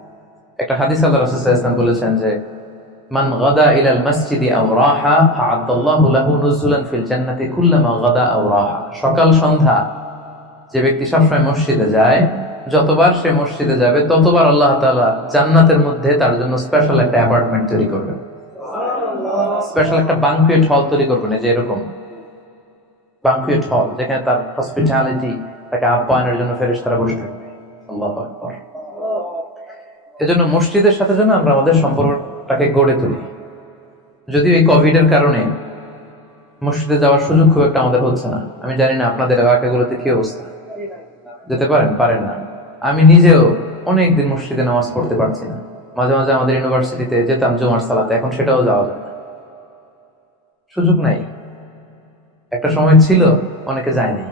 একটা হাদিস আল্লাহ রাসূল সাল্লাল্লাহু আলাইহি ওয়াসাল্লাম বলেছেন যে মান গাদা ইলাল মসজিদি আও রাহা আ'আদাল্লাহু লাহু নুজুলান ফিল জান্নাতি কুল্লামা গাদা আও রাহা। সকাল সন্ধ্যা যে ব্যক্তি সবসময় মসজিদে যায়, যতবার সে মসজিদে যাবে ততবার আল্লাহ তাআলা জান্নাতের মধ্যে তার জন্য স্পেশাল একটা অ্যাপার্টমেন্ট তৈরি করবেন, স্পেশাল একটা বানকুয়েট হল তৈরি করবেন। যে এরকম বানকুয়েট হল যেখানে তার হসপিটালিটি, তাকে আপ্যায়নের জন্য ফেরেশতারা বসে থাকবে। আল্লাহু আকবার। এজন্য মসজিদের সাথে যেন আমরা আমাদের সম্পর্কটাকে গড়ে তুলি। যদিও এই কোভিডের কারণে মসজিদে যাওয়ার সুযোগ খুব একটা আমাদের হচ্ছে না। আমি জানি না আপনাদের এলাকাগুলোতে কি অবস্থা, যেতে পারেন না। আমি নিজেও অনেকদিন মসজিদে নামাজ পড়তে পারছি না। মাঝে মাঝে আমাদের ইউনিভার্সিটিতে যেতাম জুমার সালাতে, এখন সেটাও যাওয়া যায় না, সুযোগ নাই। একটা সময় ছিল অনেকে যায়নি,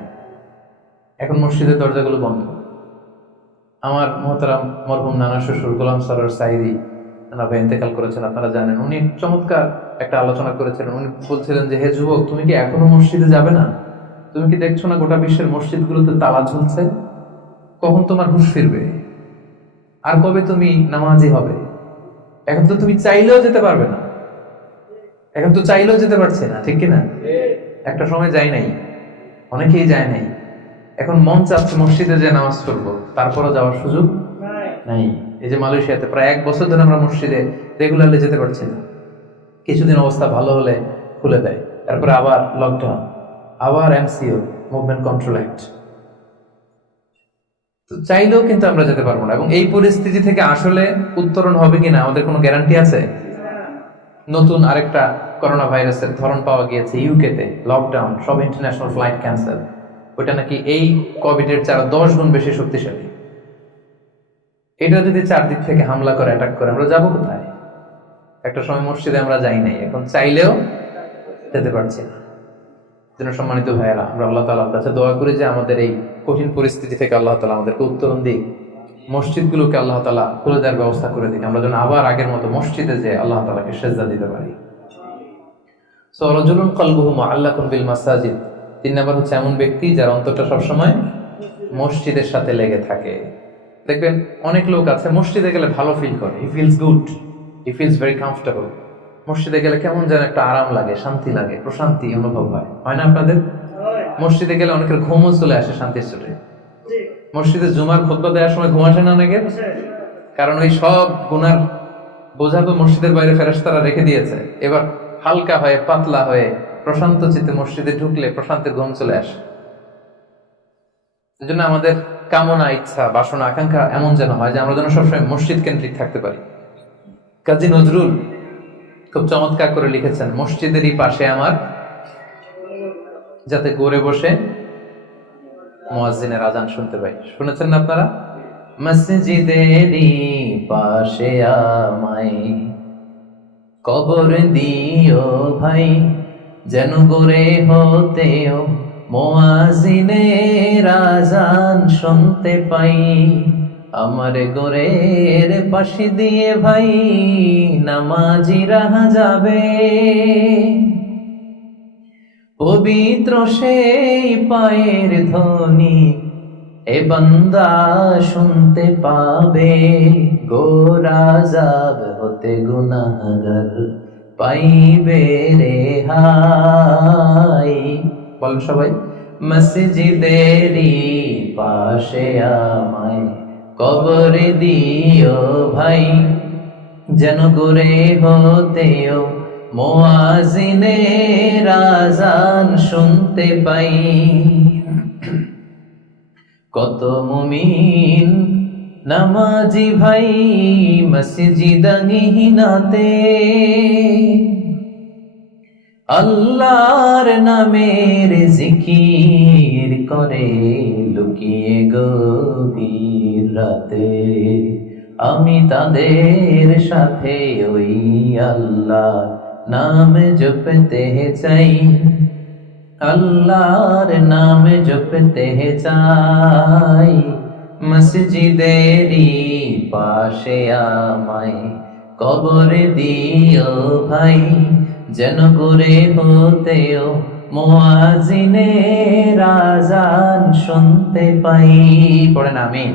এখন মসজিদের দরজাগুলো বন্ধ। আমার মোহতারাম মরহুম নানা শ্বশুর গোলাম সরোয়ার সাইদি নানা ভাই ইন্তেকাল করেছেন, আপনারা জানেন। উনি চমৎকার একটা আলোচনা করেছিলেন। উনি বলছিলেন যে হে যুবক, তুমি কি এখনো মসজিদে যাবে না? তুমি কি দেখছো না গোটা বিশ্বের মসজিদগুলোতে তালা ঝুলছে? কখন তোমার হুঁশ ফিরবে? আর কবে তুমি নামাজি হবে? এখন তো তুমি চাইলেও যেতে পারবে না, এখন তো চাইলেও যেতে পারছে না, ঠিক কিনা? একটা সময় যাই নাই, অনেকেই যায় নাই। এখন মন চাচ্ছে মসজিদে যে নামাজ পড়বো, তারপরও যাওয়ার সুযোগ নাই। এই যে মালয়েশিয়াতে প্রায় 1 বছর ধরে আমরা মসজিদে রেগুলারলি যেতে পারছি না। কিছুদিন অবস্থা ভালো হলে খুলে দেয়, তারপরে আবার লকডাউন, আবার MCO, মুভমেন্ট কন্ট্রোল অ্যাক্ট। তো চাইলেও কিন্তু আমরা যেতে পারবো না। এবং এই পরিস্থিতি থেকে আসলে উত্তরণ হবে কিনা আমাদের কোনো গ্যারান্টি আছে? নতুন আরেকটা করোনা ভাইরাসের ধরন পাওয়া গিয়েছে ইউকেতে, লকডাউন, সব ইন্টারন্যাশনাল ফ্লাইট ক্যান্সেল। ওইটা নাকি এই কোভিডের 10 গুণ বেশি শক্তিশালী। এটা যদি চারদিক থেকে হামলা করে, অ্যাটাক করে, আমরা যাবো কোথায়? একটা সময় মসজিদে আমরা যাই নাই, এখন চাইলেও যেতে পারছি না। যেন সম্মানিত ভাইয়েরা, আমরা আল্লাহ তাআলার কাছে দোয়া করি যে আমাদের এই কঠিন পরিস্থিতি থেকে আল্লাহ তাআলা আমাদেরকে উত্তরণ দিক, মসজিদগুলোকে আল্লাহ তাআলা খুলে দেওয়ার ব্যবস্থা করে দিক, আমরা যেন আবার আগের মতো মসজিদে যে আল্লাহ তাআলাকে সেজদা দিতে পারি। সো রাজুলুন কলবুহু মুআল্লাকুন বিল মাসাজিদ। 3 নাম্বার হচ্ছে এমন ব্যক্তি যার অন্তরটা সবসময় মসজিদের সাথে লেগে থাকে। দেখবেন অনেক লোক আছে মসজিদে গেলে ভালো ফিল করে, he feels good, he feels very comfortable. মসজিদে গেলে কেমন যেন একটা আরাম লাগে, শান্তি লাগে, প্রশান্তি অনুভব হয়, হয় না আপনাদের? মসজিদে গেলে অনেকের ঘুমও চলে আসে শান্তির চোটে। মসজিদে জুমার খুতবা দেওয়ার সময় ঘুম আসে না অনেকের? কারণ ওই সব গুনার বোঝা তো মসজিদের বাইরে ফেরেশতারা রেখে দিয়েছে। এবার হালকা হয়ে, পাতলা হয়ে, প্রশান্ত চিত্তে মসজিদে ঢুকলে প্রশান্তির ঘুম চলে আসে। এজন্য আমাদের কামনা, ইচ্ছা, বাসনা, আকাঙ্ক্ষা এমন যেন হয় যে আমরা যেন সবসময় মসজিদ কেন্দ্রিক থাকতে পারি। কাজী নজরুল খুব চমৎকার করে লিখেছেন, মসজিদেরই পাশে আমার, যাতে গড়ে বসে মুয়াজ্জিনের আজান শুনতে পাই। শুনেছেন না আপনারা? মসজিদেরই পাশে আমায় কবর দিও ভাই, যেন করে হতেও মুয়াজ্জিনের আজান শুনতে পাই। আমার গোরের পাশে দিয়ে ভাই নামাজিরা যাবে, পবিত্র সেই পায়ের ধ্বনি এ বান্দা শুনতে পাবে। গোরাজাব হতে গুনাহগার পাইবে রেহাই। বলেন সবাই, মসজিদেরই পাশে আমায় কবর দিও ভাই, যেন করে হতেও মুয়াজ্জিনের আজান শুনতে পাই। কত মুমিন নামাজি ভাই মসজিদাঙ্গিনাতে আল্লাহর নামের জিকির করে লুকিয়ে গভীর রাতে। আমি তাদের সাথে ওই আল্লাহ নাম জপতে চাই, আল্লাহর নাম জপতে চাই। মসজিদেরই পাশে আমায় কবর দিও ভাই, যেন করে হতেও মুয়াজ্জিনের আজান শুনতে পাই। পড়েন আমিন।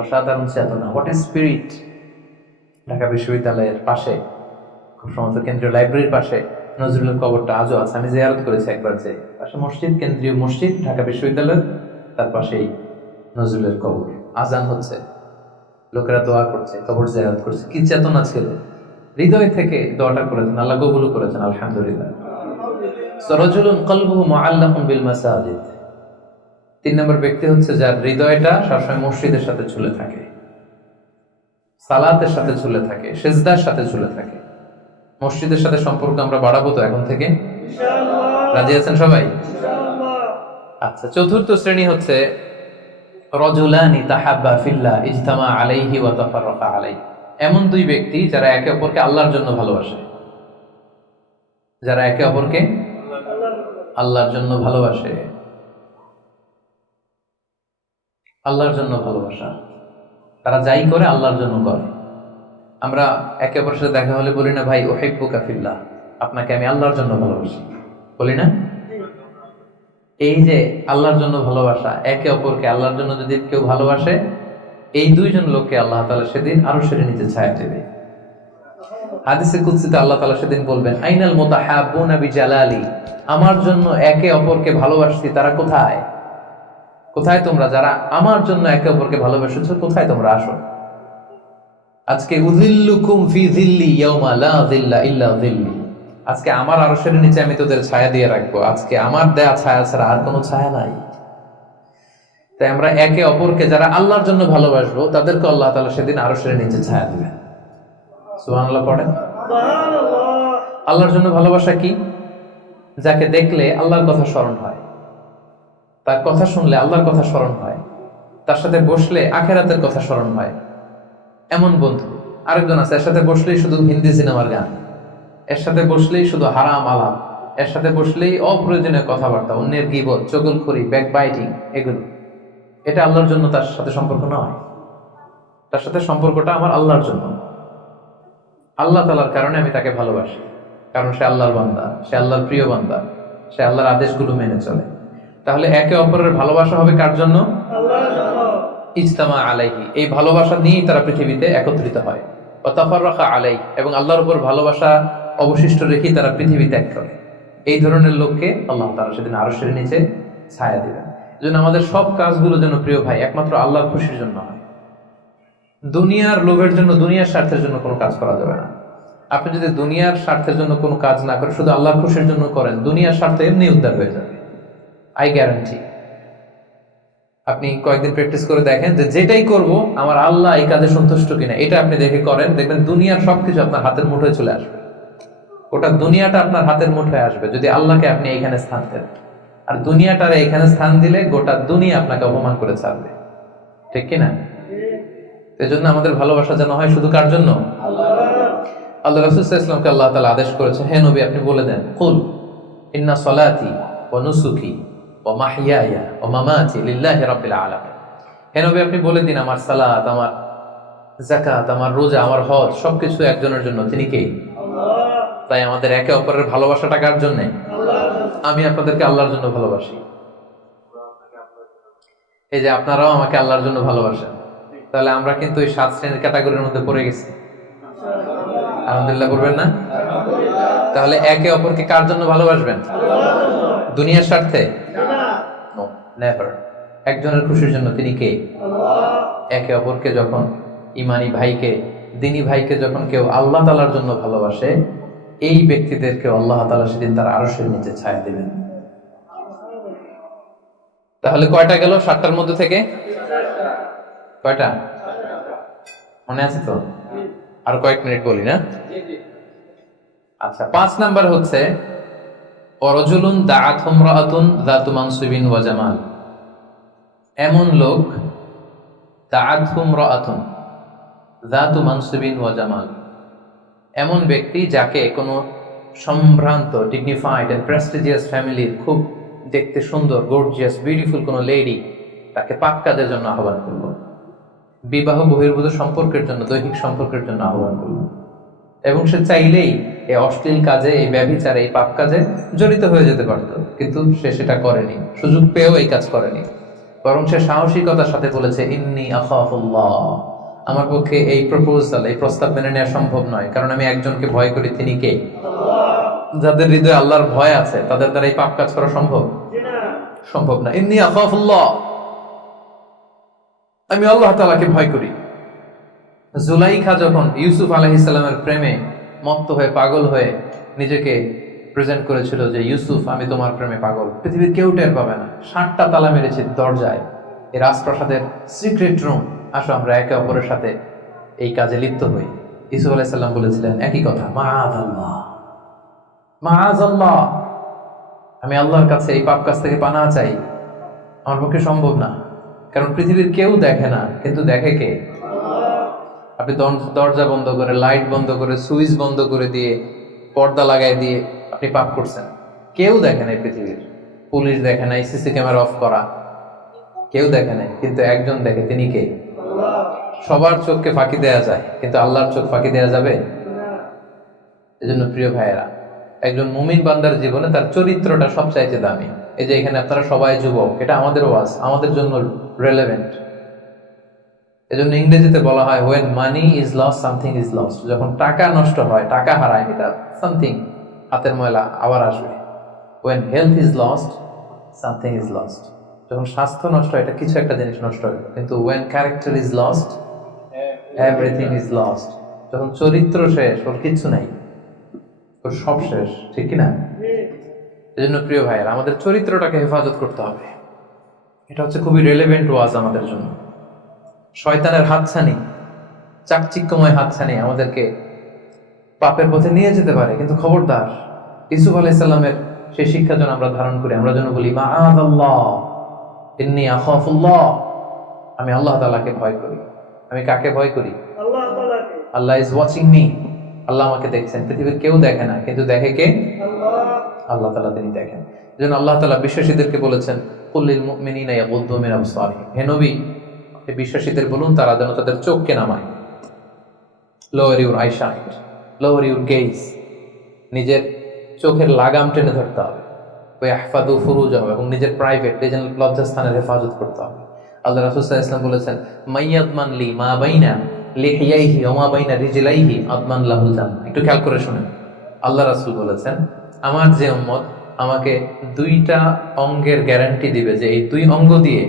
অসাধারণ চেতনা, হোয়াট এ স্পিরিট। ঢাকা বিশ্ববিদ্যালয়ের পাশে, খুব সম্ভবত কেন্দ্রীয় লাইব্রেরির পাশে নজরুলের কবরটা আজও আছে। আমি জিয়ারত করেছি একবার, যে পাশে মসজিদ, কেন্দ্রীয় মসজিদ ঢাকা বিশ্ববিদ্যালয়, তার পাশেই নজরুলের কবর। আজান হচ্ছে, লোকেরা দোয়া করছে, কবর জিয়ারত করছে। কি চেতনা ছিল! হৃদয় থেকে দোয়াটা করেছেন, আল্লাহ কবুল করেছেন, আলহামদুলিল্লাহ। রাজুলুন কলবুহু মুআল্লাকুন বিল মাসাজিদ। 3 নম্বর ব্যক্তি হচ্ছে যার হৃদয়টা সবসময় মসজিদের সাথে ঝুলে থাকে, সালাতের সাথে ঝুলে থাকে, সিজদার সাথে ঝুলে থাকে। মসজিদের সাথে সম্পর্ক আমরা বাড়াবো তো এখন থেকে, ইনশাআল্লাহ। রাজি আছেন সবাই? ইনশাআল্লাহ। আচ্ছা, চতুর্থ শ্রেণী হচ্ছে রাজুলানি তাহাব্বা ফিল্লাহ ইজতামা আলাইহি ওয়া তাফাররাকা আলাইহি। এমন 2 ব্যক্তি যারা একে অপরকে আল্লাহর জন্য ভালোবাসে, যারা একে অপরকে আল্লাহর জন্য ভালোবাসে। আল্লাহর জন্য ভালোবাসা, তারা যাই করে আল্লাহর জন্য করে। আমরা একে অপরের সাথে দেখা হলে বলি না, ভাই উহিব্বুকা ফিল্লাহ, আপনাকে আমি আল্লাহর জন্য ভালোবাসি, বলি না? এই যে আল্লাহর জন্য ভালোবাসা, একে অপরকে আল্লাহর জন্য যদি কেউ ভালোবাসে, এই 2 জন লোককে আল্লাহ তাআলা সেদিন আরশের নিচে ছায়া দেবে। হাদিসে কুদসিতে আল্লাহ তাআলা সেদিন বলবেন, আইনাল মুতাহাব্বুনা বিজালালি, আমার জন্য একে অপরকে ভালোবাসছি তারা কোথায়? কোথায় তোমরা যারা আমার জন্য একে অপরকে ভালোবেসেছো, কোথায় তোমরা? আসো। আজকে উযিল্লুকুম ফি যিল্লি ইয়াওমা লা যিল্লা ইল্লা যিল্লি, আজকে আমার আরশের নিচে আমি তোদের ছায়া দিয়ে রাখবো। আজকে আমার দেয়া ছায়া ছাড়া আর কোনো ছায়া নাই। তাই আমরা একে অপরকে যারা আল্লাহর জন্য ভালোবাসবো, তাদেরকে আল্লাহ তাআলা সেদিন আরশের নিচে ছায়া দিবেন। সুবহানাল্লাহ পড়েন। সুবহানাল্লাহ। আল্লাহর জন্য ভালোবাসা কি? যাকে দেখলে আল্লাহর কথা স্মরণ হয়, তার কথা শুনলে আল্লাহর কথা স্মরণ হয়, তার সাথে বসলে আখিরাতের কথা স্মরণ হয়। এমন বন্ধু। আরেকজন আছে, এর সাথে বসলেই শুধু হিন্দি সিনেমার গান, এর সাথে বসলেই শুধু হারাম আলাপ, এর সাথে বসলেই অপ্রয়োজনীয় কথাবার্তা, অন্যের গীবত, চগলখড়ি, ব্যাকবাইটিং, এগুলো। এটা আল্লাহর জন্য তার সাথে সম্পর্ক নয়। তার সাথে সম্পর্কটা আমার আল্লাহর জন্য। আল্লাহ তাআলার কারণে আমি তাকে ভালোবাসি, কারণ সে আল্লাহর বান্দা, সে আল্লাহর প্রিয় বান্দা, সে আল্লাহর আদেশগুলো মেনে চলে। তাহলে একে অপরের ভালোবাসা হবে কার জন্য? আল্লাহর জন্য। ইজতামা আলাইহি, এই ভালোবাসা নিয়েই তারা পৃথিবীতে একত্রিত হয়। ওয়া তাফাররাকা আলাইহি, এবং আল্লাহর উপর ভালোবাসা অবশিষ্ট রেখেই তারা পৃথিবী ত্যাগ করে। এই ধরনের লোককে আল্লাহ তাআলা সেদিন আরশের নিচে ছায়া দিবেন। এজন্য আমাদের সব কাজগুলো যেন প্রিয় ভাই একমাত্র আল্লাহর খুশির জন্য হয়। দুনিয়ার লোভের জন্য, দুনিয়ার স্বার্থের জন্য কোনো কাজ করা যাবে না। আপনি যদি দুনিয়ার স্বার্থের জন্য কোনো কাজ না করে শুধু আল্লাহর খুশির জন্য করেন, দুনিয়ার স্বার্থ এমনি উদ্ধার হয়ে যাবে, আই গ্যারান্টি। আপনি কয়েকদিন প্র্যাকটিস করে দেখেন যে যেটাই করব আমার আল্লাহ এই কাজে সন্তুষ্ট কিনা, এটা আপনি দেখে করেন, দেখবেন দুনিয়ার সবকিছু আপনার হাতের মুঠোয় চলে আসবে। ওটা দুনিয়াটা আপনার হাতের মুঠোয় আসবে যদি আল্লাহকে আপনি এইখানে স্থান দেন। আর দুনিয়াটারে এখানে স্থান দিলে গোটা দুনিয়া আপনাকে অপমান করে ছাড়বে, ঠিক কিনা? এজন্য আমাদের ভালোবাসা যেন হয় শুধু কার জন্য? আল্লাহ রাসূল সাল্লাল্লাহু আলাইহি ওয়াসাল্লামকে আল্লাহ তাআলা আদেশ করেছে, হে নবী আপনি বলে দেন, কুল ইন্না সলাতি ওয়া নুসুকি ওয়া মাহইয়ায়া ওয়া মামাতি লিল্লাহি রাব্বিল আলামিন। হে নবী আপনি বলে দিন, আমার সালাত, আমার যাকাত, আমার রোজা, আমার হজ সবকিছু একজনের জন্য, তিনি কে? আল্লাহ। তাই আমাদের একে অপরের ভালোবাসাটা কার জন্য? আমি আপনাদেরকে আল্লাহর জন্য ভালোবাসি, এই যে আপনারাও আমাকে আল্লাহর জন্য ভালোবাসেন। তাহলে আমরা কিন্তু এই 7 শ্রেণীর ক্যাটাগরির মধ্যে পড়ে গেছি। আলহামদুলিল্লাহ করবেন না? তাহলে একে অপরকে কার জন্য ভালোবাসবেন? দুনিয়ার স্বার্থে? No, never. একজনের খুশির জন্য, তিনি কে? একে অপরকে যখন ইমানি ভাইকে, দিনী ভাইকে যখন কেউ আল্লাহ তাআলার জন্য ভালোবাসে, এই ব্যক্তিদেরকে আল্লাহ তাআলা সেদিন তার আরশের নিচে ছায়া দিবেন। তাহলে কয়টা গেল 7টার মধ্যে থেকে? কয়টা মনে আছে তো? আর কয়েক মিনিট বলি না? আচ্ছা, 5 নাম্বার হচ্ছে ওয়ারাজুলুন দাআত ইমরাআতুন যাতু মানসিবিন ওয়া জামাল। এমন লোক, দাআত ইমরাআতুন যাতু মানসিবিন ওয়া জামাল, এমন ব্যক্তি যাকে কোনো সম্ভ্রান্ত, ডিগনিফাইড এন্ড প্রেস্টিজিয়াস ফ্যামিলির খুব দেখতে সুন্দর, গর্জিয়াস, বিউটিফুল কোনো লেডি তাকে পাপ কাজের জন্য আহ্বান করলো, বিবাহ বহির্ভূত সম্পর্কের জন্য, দৈহিক সম্পর্কের জন্য আহ্বান করলো, এবং সে চাইলেই এই অশ্লীল কাজে, এই ব্যভিচারে, এই পাপ কাজে জড়িত হয়ে যেতে পারত, কিন্তু সে সেটা করেনি, সুযোগ পেয়েও এই কাজ করেনি, বরং সে সাহসিকতার সাথে বলেছে, ইন্নী আখাফুল্লাহ, আমার পক্ষে এই প্রপোজাল, এই প্রস্তাব মেনে নেওয়া সম্ভব নয়, কারণ আমি একজনকে ভয় করি, তিনি কে? যাদের হৃদয়ে আল্লাহর ভয় আছে তাদের দ্বারা এই পাপ কাজ করা সম্ভব? সম্ভব না। ইন্নী আখাফুল্লাহ, আমি আল্লাহ তাআলাকে ভয় করি। জুলাইখা যখন ইউসুফ আলাইহিস সালামের প্রেমে মত্ত হয়ে, পাগল হয়ে নিজেকে প্রেজেন্ট করেছিল যে ইউসুফ আমি তোমার প্রেমে পাগল, পৃথিবীর কেউ টের পাবে না, 7টা তালা মেরেছে দরজায়, এই রাজপ্রাসাদের সিক্রেট রুম, আসো আমরা একে অপরের সাথে এই কাজে লিপ্ত হই। ইউসুফ আলাইহিস সালাম বলেছিলেন একই কথা, মাআযাল্লাহ, মাআযাল্লাহ, আমি আল্লাহর কাছে এই পাপ কাজ থেকে পানাহ চাই, আমার পক্ষে সম্ভব না, কারণ পৃথিবীর কেউ দেখে না, কিন্তু দেখে কে? আপনি দরজা বন্ধ করে, লাইট বন্ধ করে, সুইচ বন্ধ করে দিয়ে, পর্দা লাগাই দিয়ে আপনি পাপ করছেন, কেউ দেখে নাই পৃথিবীর, পুলিশ দেখে নাই, সিসি ক্যামেরা অফ করা, কেউ দেখে নাই, কিন্তু একজন দেখে, তিনি কে? সবার চোখকে ফাঁকি দেয়া যায়, কিন্তু আল্লাহর চোখ ফাঁকি দেয়া যাবে? এজন্য প্রিয় ভাইয়েরা, একজন মুমিন বান্দার জীবনে তার চরিত্রটা সবচাইতে দামি। এই যে এখানে আপনারা সবাই যুবক, এটা আমাদের ওয়াজ, আমাদের জন্য রেলেভেন্ট। এজন্য ইংরেজিতে বলা হয় when money is lost something is lost, যখন টাকা নষ্ট হয়, টাকা হারায়, এটা সামথিং, হাতের ময়লা আবার আসবে। when health is lost something is lost, যখন স্বাস্থ্য নষ্ট হয়, এটা কিছু একটা জিনিস নষ্ট হয়, কিন্তু when character is lost everything is lost, যখন চরিত্র শেষ, ওর কিচ্ছু নাই, ওর সব শেষ, ঠিক কিনা? এজন্য প্রিয় ভাইয়েরা, আমাদের চরিত্রটাকে হেফাজত করতে হবে। এটা হচ্ছে খুবই রেলেভেন্ট ওয়াজ আমাদের জন্য। শয়তানের হাতছানি, চাকচিক্যময় হাতছানি আমাদেরকে পাপের পথে নিয়ে যেতে পারে, কিন্তু খবরদার, ইউসুফ আলাইহিস সালামের সেই শিক্ষা যেন আমরা ধারণ করি। আমরা যেন বলি মাআযাল্লাহ, ইন্নী আখাফুল্লাহ, আমি আল্লাহ তাআলাকে ভয় করি। আমি কাকে ভয় করি? আল্লাহ তাআলাকে। আল্লাহ ইজ ওয়াচিং মি, আল্লাহ আমাকে দেখছেন, পৃথিবীর কেউ দেখে না, কিন্তু দেখে কে? আল্লাহ তাআলা, তিনি দেখেন। যেন আল্লাহ তাআলা বিশ্বাসীদেরকে বলেছেন, কুল লিল মুমিনিনা ইয়াগুদ্দু মিন আবসারিহিম, হে নবী বিশ্বাসীদের বলুন তারা যেন তাদের চোখকে নামায়, lower your eyesight, lower your gauge, নিজের চোখের লাগাম টেনে ধরতে হবে, ওয়াহফাযু ফুরুজাহুম, এবং নিজের প্রাইভেট, নিজের লজ্জাস্থানের হেফাজত করতে হবে। আল্লাহ রাসূল সাল্লাল্লাহু আলাইহি ওয়াসাল্লাম বলেছেন, মাইয়াদমান লি মা বাইনা লিহিয়াইহি ওয়া মা বাইনা রিজলাইহি আদমান লাহুল জান্নাহ। একটু খেয়াল করে শুনেন, আল্লাহ রাসূল বলেছেন, আমার যে উম্মত আমাকে 2টা অঙ্গের গ্যারান্টি দিবে যে এই 2 অঙ্গ দিয়ে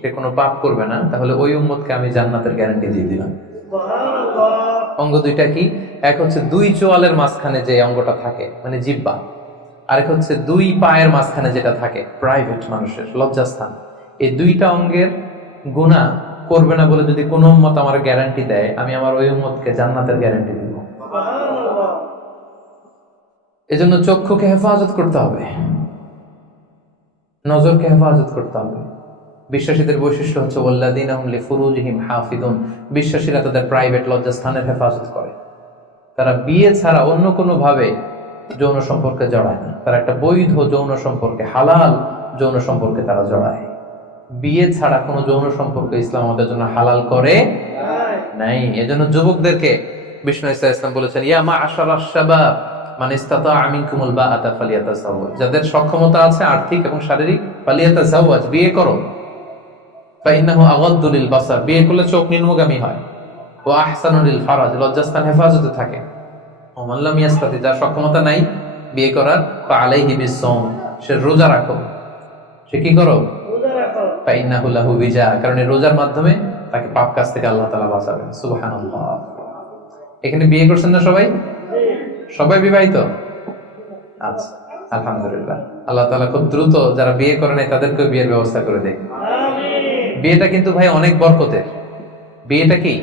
সে কোনো পাপ করবে না, তাহলে ওই উম্মতকে আমি জান্নাতের গ্যারান্টি দিয়ে দিলাম। অঙ্গ 2টা কি? এক হচ্ছে 2 চোয়ালের মাঝখানে যে অঙ্গটা থাকে, মানে জিহ্বা, আরেক হচ্ছে 2 পায়ের মাঝখানে যেটা থাকে, প্রাইভেট, মানুষের লজ্জাস্থান। এই 2টা অঙ্গের গুনাহ করবে না বলে যদি কোনো উম্মত আমার গ্যারান্টি দেয়, আমি আমার ওই উম্মতকে জান্নাতের গ্যারান্টি দিব। এজন্য চক্ষুকে হেফাজত করতে হবে। নজরকে হেফাজত করতে হবে। বিশ্বাসীদের বৈশিষ্ট্য হচ্ছে ওয়াল্লাযীনা হুম লিফুরুজিহিম হাফিজুন, বিশ্বাসীরা তাদের প্রাইভেট লজ্জাস্থানের হেফাজত করে। তারা বিয়ে ছাড়া অন্য কোনো ভাবে যৌন সম্পর্কে জড়ায় না, তারা একটা বৈধ যৌন সম্পর্কে, হালাল যৌন সম্পর্কে তারা জড়ায়। বিয়ে ছাড়া কোনো যৌন সম্পর্ক ইসলাম আমাদের জন্য হালাল করে নাই। এজন্য যুবকদেরকে বিষ্ণু ইসলাম বলেছেন, ইয়া মা'আশারাশ শাবাব মান ইসতাতাআ মিনকুমুল বাআতা ফালিয়াতাযাওয়াজ, যাদের সক্ষমতা আছে আর্থিক এবং শারীরিক, ফালিয়াতাযাওয়াজ, বিয়ে করো। ফাইন্নাহু আগাদ্দু লিল বাসার, বিয়ে করলে চোখ নিম্নগামী হয়। ওয়া আহসানু লিল ফারাজ, লজ্জাস্থান হেফাজতে থাকে। ওয়া মান লাম ইয়াস্তাতি, যার সক্ষমতা নাই বিয়ে করার, ফাআলাইহি বিসসাওম, সে রোজা রাখো। সে কি করো? রোজা রাখো। ফাইন্নাহু লাহু বিজা, কারণ এই রোজার মাধ্যমে তাকে পাপ কাজ থেকে আল্লাহ তাআলা বাঁচাবেন। সুবহানাল্লাহ। এখানে বিয়ে করছেন না সবাই? সবাই বিবাহিত? আচ্ছা, আলহামদুলিল্লাহ। আল্লাহ তাআলা খুব দ্রুত যারা বিয়ে করে নাই তাদেরকে বিয়ের ব্যবস্থা করে দেয়। বিয়েটা কিন্তু ভাই অনেক বরকতের। বিয়েটা কি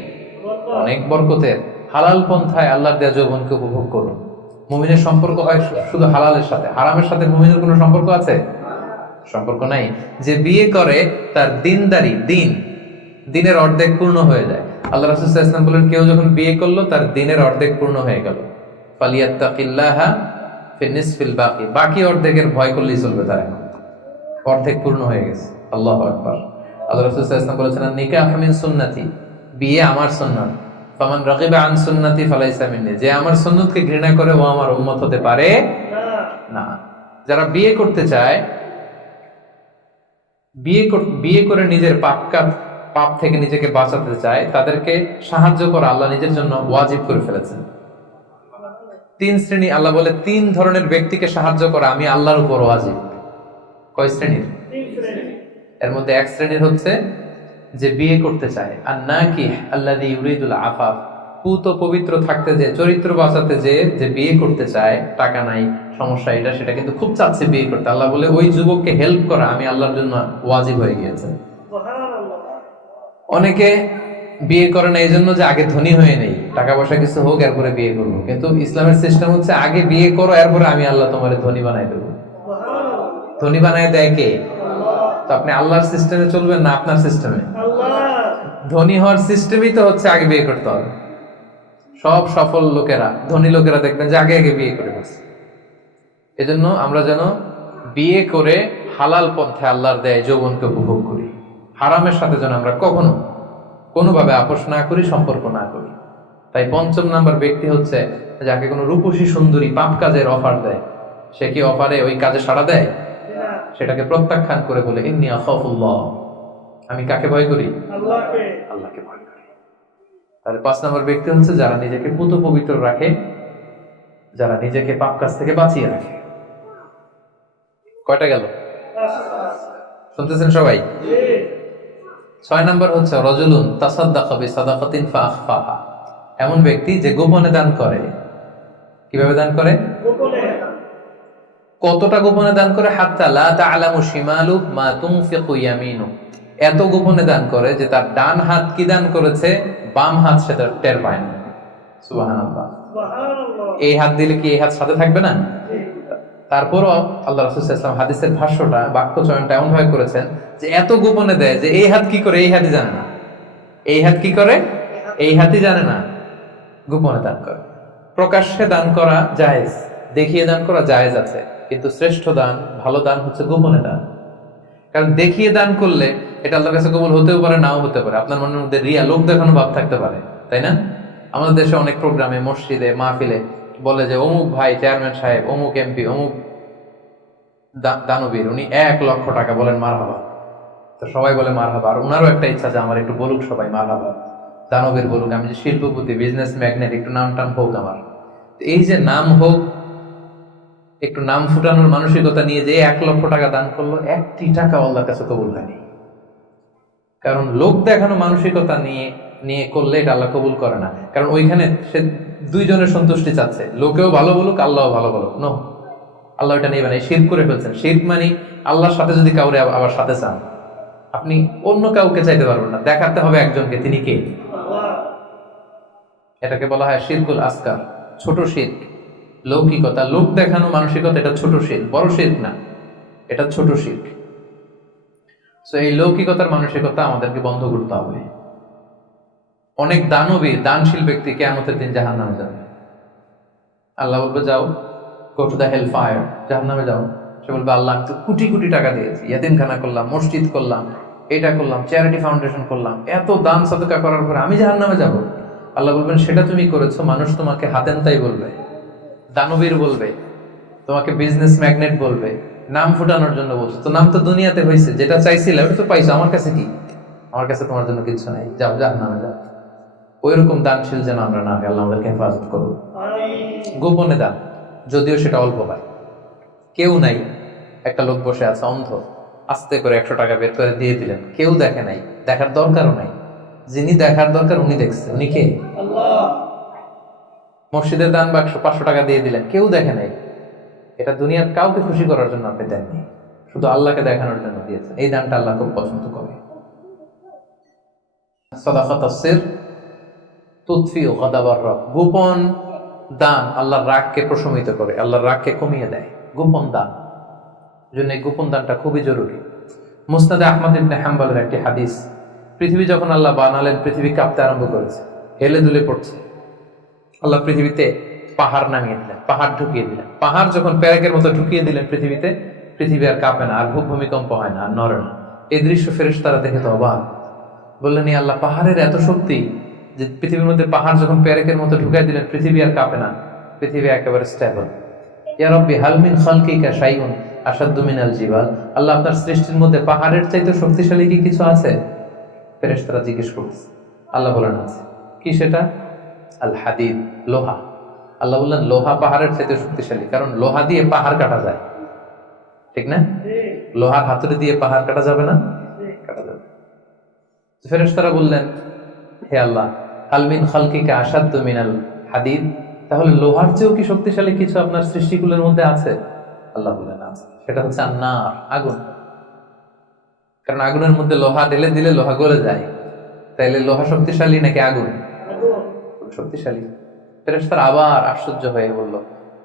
অনেক বরকতের। হালাল পন্থায় আল্লাহর দেয়া যৌবনকে উপভোগ করুন। মুমিনের সম্পর্ক হয় শুধু হালালের সাথে, হারামের সাথে মুমিনের কোনো সম্পর্ক আছে? সম্পর্ক নাই। যে বিয়ে করে তার দিনদারি, দিনের অর্ধেক পূর্ণ হয়ে যায়। আল্লাহ রাসূল সাল্লাল্লাহু আলাইহি ওয়াসাল্লাম বলেন, কেউ যখন বিয়ে করলো তার দিনের অর্ধেক পূর্ণ হয়ে গেল। ফালিয়াত্তাকিল্লাহা ফি নিসফিল বাকি, বাকি অর্ধেকের ভয় করলেই চলবে, তার এখন অর্ধেক পূর্ণ হয়ে গেছে। আল্লাহু আকবার। আল্লাহ রাসূল সাল্লাল্লাহু আলাইহি ওয়াসাল্লাম বলেছেন, নিকাহ মিন সুন্নতি, বিয়ে আমার সুন্নাত। ফামান রাগিবা আন সুন্নতি ফালাইসা মিন্নি, যে আমার সুন্নতকে ঘৃণা করে ও আমার উম্মত হতে পারে না। যারা বিয়ে করতে চায়, বিয়ে করে নিজের পাপ থেকে নিজেকে বাঁচাতে চায়, তাদেরকে সাহায্য করা আল্লাহ নিজের জন্য ওয়াজিব করে ফেলেছেন। 3 শ্রেণী আল্লাহ বলে, 3 ধরনের ব্যক্তিকে সাহায্য করা আমি আল্লাহর উপর ওয়াজিব। কয় শ্রেণীর? 3 শ্রেণীর। এর মধ্যে এক শ্রেণীর হচ্ছে যে বিয়ে করতে চায়, আর নাকি আল্লাযী ইউরিদুল আফাফ, পুত পবিত্র থাকতে যে, চরিত্র বাঁচাতে যে বিয়ে করতে চায়, টাকা নাই, সমস্যা এটা সেটা, কিন্তু খুব চাচ্ছে বিয়ে করতে। আল্লাহ বলে ওই যুবককে হেল্প করা আমি আল্লাহর জন্য ওয়াজিব হয়ে গিয়েছে। অনেকে বিয়ে করে না এই জন্য যে আগে ধনী হয়ে নেই, টাকা পয়সা কিছু হোক এরপরে বিয়ে করবো, কিন্তু ইসলামের সিস্টেম হচ্ছে আগে বিয়ে করো, এরপরে আমি আল্লাহ তোমার ধনী বানাই দেবো। ধনী বানায় দেয় কে? তো আপনি আল্লাহর সিস্টেমে চলবেন না আপনার সিস্টেমে? ধনী হওয়ার সিস্টেমই তো হচ্ছে আগে বিয়ে করতে হবে। সব সফল লোকেরা, ধনী লোকেরা দেখবেন যে আগে বিয়ে করে ফেলছে। এজন্য আমরা যেন বিয়ে করে হালাল পন্থায় আল্লাহর দেয় যৌবনকে উপভোগ করি। হারামের সাথে যেন আমরা কখনো কোনোভাবে আপোষ না করি, সম্পর্ক না করি। তাই 5ম নাম্বার ব্যক্তি হচ্ছে যাকে কোনো রূপসী সুন্দরী পাপ কাজের অফার দেয়, সে কি অফারে ওই কাজে সাড়া দেয়? সেটাকে প্রত্যাখ্যান করে বলে, ইন্নী আখাফুল্লাহ, আমি কাকে ভয় করি? আল্লাহকে ভয় করি। তাহলে 5 নম্বর ব্যক্তি হচ্ছে যারা নিজেকে পুত পবিত্র রাখে, যারা নিজেকে পাপ কাজ থেকে বাঁচিয়ে রাখে। কয়টা গেল? শুনতেছেন সবাই? 6 নম্বর হচ্ছে রাজুলুন তাসাদ্দাকা বিসাদাকাতিন ফাআখফাহা, এমন ব্যক্তি যে গোপনে দান করে। কিভাবে দান করে? গোপনে। কতটা গোপনে দান করে? হাত্তা লা তা'লামু শিমালু মা তুনফিকু ইয়ামিনু, এত গোপনে দান করে যে তার ডান হাত কি দান করেছে বাম হাত সেটা টের পায় না। সুবহানাল্লাহ। এই হাত দিলে কি এই হাত সাথে থাকবে না? তারপরও আল্লাহ রাসূল সাল্লাল্লাহু আলাইহি ওয়াসাল্লাম হাদিসের ভাষ্যটা, বাক্য চয়নটা এমন ভাবে করেছেন যে এত গোপনে দেয় যে এই হাত কি করে এই হাতই জানে না, এই হাত কি করে এই হাতই জানে না, গোপনে দান করে। প্রকাশ্যে দান করা জায়েজ, দেখিয়ে দান করা জায়েজ আছে, কিন্তু শ্রেষ্ঠ দান, ভালো দান হচ্ছে গোপনে দান। কারণ দেখিয়ে দান করলে এটা আল্লাহর কাছে কবুল হতেও পারে, নাও হতে পারে। আপনার মনের মধ্যে রিয়া, লোক দেখানো ভাব থাকতে পারে, তাই না? আমাদের দেশে অনেক প্রোগ্রামে, মসজিদে, মাহফিলে বলে যে অমুক ভাই চেয়ারম্যান সাহেব, অমুক এমপি, অমুক দানবীর, উনি 1 লক্ষ টাকা, বলেন মারহাবা। তো সবাই বলে মারহাবা, আর ওনারও একটা ইচ্ছা যে আমার একটু বলুক সবাই মারহাবা, দানবীর বলুক, আমি যে শিল্পপতি, বিজনেস ম্যাগনেট, একটু নাম টাম হোক আমার। এই যে নাম হোক, একটু নাম ফুটানোর মানসিকতা নিয়ে যে 1 লক্ষ টাকা দান করলো, 1টি টাকা আল্লাহর কাছে কবুল হয়নি। কারণ লোক দেখানো মানসিকতা নিয়ে করলে এটা আল্লাহ কবুল করে না। কারণ ওইখানে সে 2 জনের সন্তুষ্টি চাচ্ছে, লোকেও ভালো বলুক, আল্লাহও ভালো বলুক। নো, আল্লাহ এটা নেবেন। শিরক করে ফেলছেন। শিরক মানে আল্লাহর সাথে যদি কাউরে আবার সাথে চান, আপনি অন্য কাউকে চাইতে পারবেন না, দেখাতে হবে একজনকে, তিনি কে? এটাকে বলা হয় শিরকুল আসগার, ছোট শিরক। লৌকিকতা, লোক দেখানো মানসিকতা, এটা ছোট শিরক, বড় শিরক না, এটা ছোট শিরক। তো এই লৌকিকতার মানসিকতা আমাদেরকে বন্ধ করতে হবে। অনেক দানবীর দানশীল ব্যক্তি কিয়ামতের দিন জাহান্নামে যাবে। আল্লাহ বলবে যাও, go to the hell fire, জাহান্নামে যাও। সে বলবে আল্লাহ আমি তো কোটি কোটি টাকা দিয়েছি, ইয়াতিমখানা করলাম, মসজিদ করলাম, এটা করলাম, চ্যারিটি ফাউন্ডেশন করলাম, এত দান সাদকা করার পরে আমি জাহান্নামে যাব? আল্লাহ বলবেন সেটা তুমি করেছো, মানুষ তোমাকে হাতেন তাই বলবে, দানবীর বলবে, তোমাকে বিজনেস ম্যাগনেট বলবে, নাম ফুটানোর জন্য বলছো। তো নাম তো দুনিয়াতে হয়েছে, যেটা চাইছিলে ওটা তো পাইছো, আমার কাছে কি? আমার কাছে তোমার জন্য কিছু নাই, যাও জাহান্নামে যাও। ওইরকম দানশীল যেন আমরা না হই, আল্লাহ আমাদেরকে হেফাজত করুন। গোপনে দান, যদিও সেটা অল্প হয়, কেউ নাই, একটা লোক বসে আছে অন্ধ, আস্তে করে 100 টাকা বের করে দিয়ে দিলেন, কেউ দেখে নাই, দেখার দরকারও নাই। যিনি দেখার দরকার উনি দেখছে, উনি কে? আল্লাহ। মসজিদের দান বাক্স 500 টাকা দিয়ে দিলেন, কেউ দেখে নাই। এটা দুনিয়ার কাউকে খুশি করার জন্য আপনি দেননি, শুধু আল্লাহকে দেখানোর জন্য দিয়েছেন। এই দানটা আল্লাহ খুব পছন্দ করে। সাদাকাতুস সির তুতফিউ গাদাবার রব, গোপন দান আল্লাহর রাগকে প্রশমিত করে, আল্লাহর রাগকে কমিয়ে দেয়। গোপন দান, জন্য এই গোপন দানটা খুবই জরুরি। মুসনাদে আহমদ ইবনে হাম্বলের একটি হাদিস, পৃথিবী যখন আল্লাহ বানালেন, পৃথিবী কাঁপতে আরম্ভ করেছে, হেলে দুলে পড়ছে। আল্লাহ পৃথিবীতে পাহাড় নামিয়ে দিলেন, পাহাড় ঢুকিয়ে দিলেন। পাহাড় যখন প্যারেকের মতো ঢুকিয়ে দিলেন পৃথিবীতে, পৃথিবী আর কাঁপে না, আর ভূমিকম্প হয় না, আর নড়ে না। এই দৃশ্য ফেরেশতারা দেখে তো অবাক, বললেন এই আল্লাহ, পাহাড়ের এত শক্তি যে পৃথিবীর মধ্যে পাহাড় যখন প্যারেকের মতো ঢুকাই দিলেন, পৃথিবী আর কাঁপে না, পৃথিবী একেবারে স্টেবল। ইয়া রাব্বি হাল মিন খালকিকা শাইউন আশাদ্দু মিনাল জিবাল, আল্লাহ আপনার সৃষ্টির মধ্যে পাহাড়ের চাইতে শক্তিশালী কি কিছু আছে? ফেরেশতারা জিজ্ঞেস করছে, আল্লাহ বলেন আছে। কি সেটা? আল হাদিদ, লোহা। আল্লাহ বললেন লোহা পাহাড়ের চাইতে শক্তিশালী, কারণ লোহা দিয়ে পাহাড় কাটা যায়, ঠিক না? লোহার হাতুড়ি দিয়ে পাহাড় কাটা যাবে না? কাটা যাবে। ফেরেশতারা বললেন হে আল্লাহ, হাল মিন খালকিকা আশাদ্দু মিনাল হাদিদ, তাহলে লোহার চেয়েও কি শক্তিশালী কিছু আপনার সৃষ্টিগুলোর মধ্যে আছে? আল্লাহ বললেন আছে, সেটা হচ্ছে আন্নার, আগুন। কারণ আগুনের মধ্যে লোহা ঢেলে দিলে লোহা গলে যায়, তাইলে লোহা শক্তিশালী নাকি আগুন? শক্তিশালী। ফেরেশতারা আবার আশ্চর্য হয়ে বলল,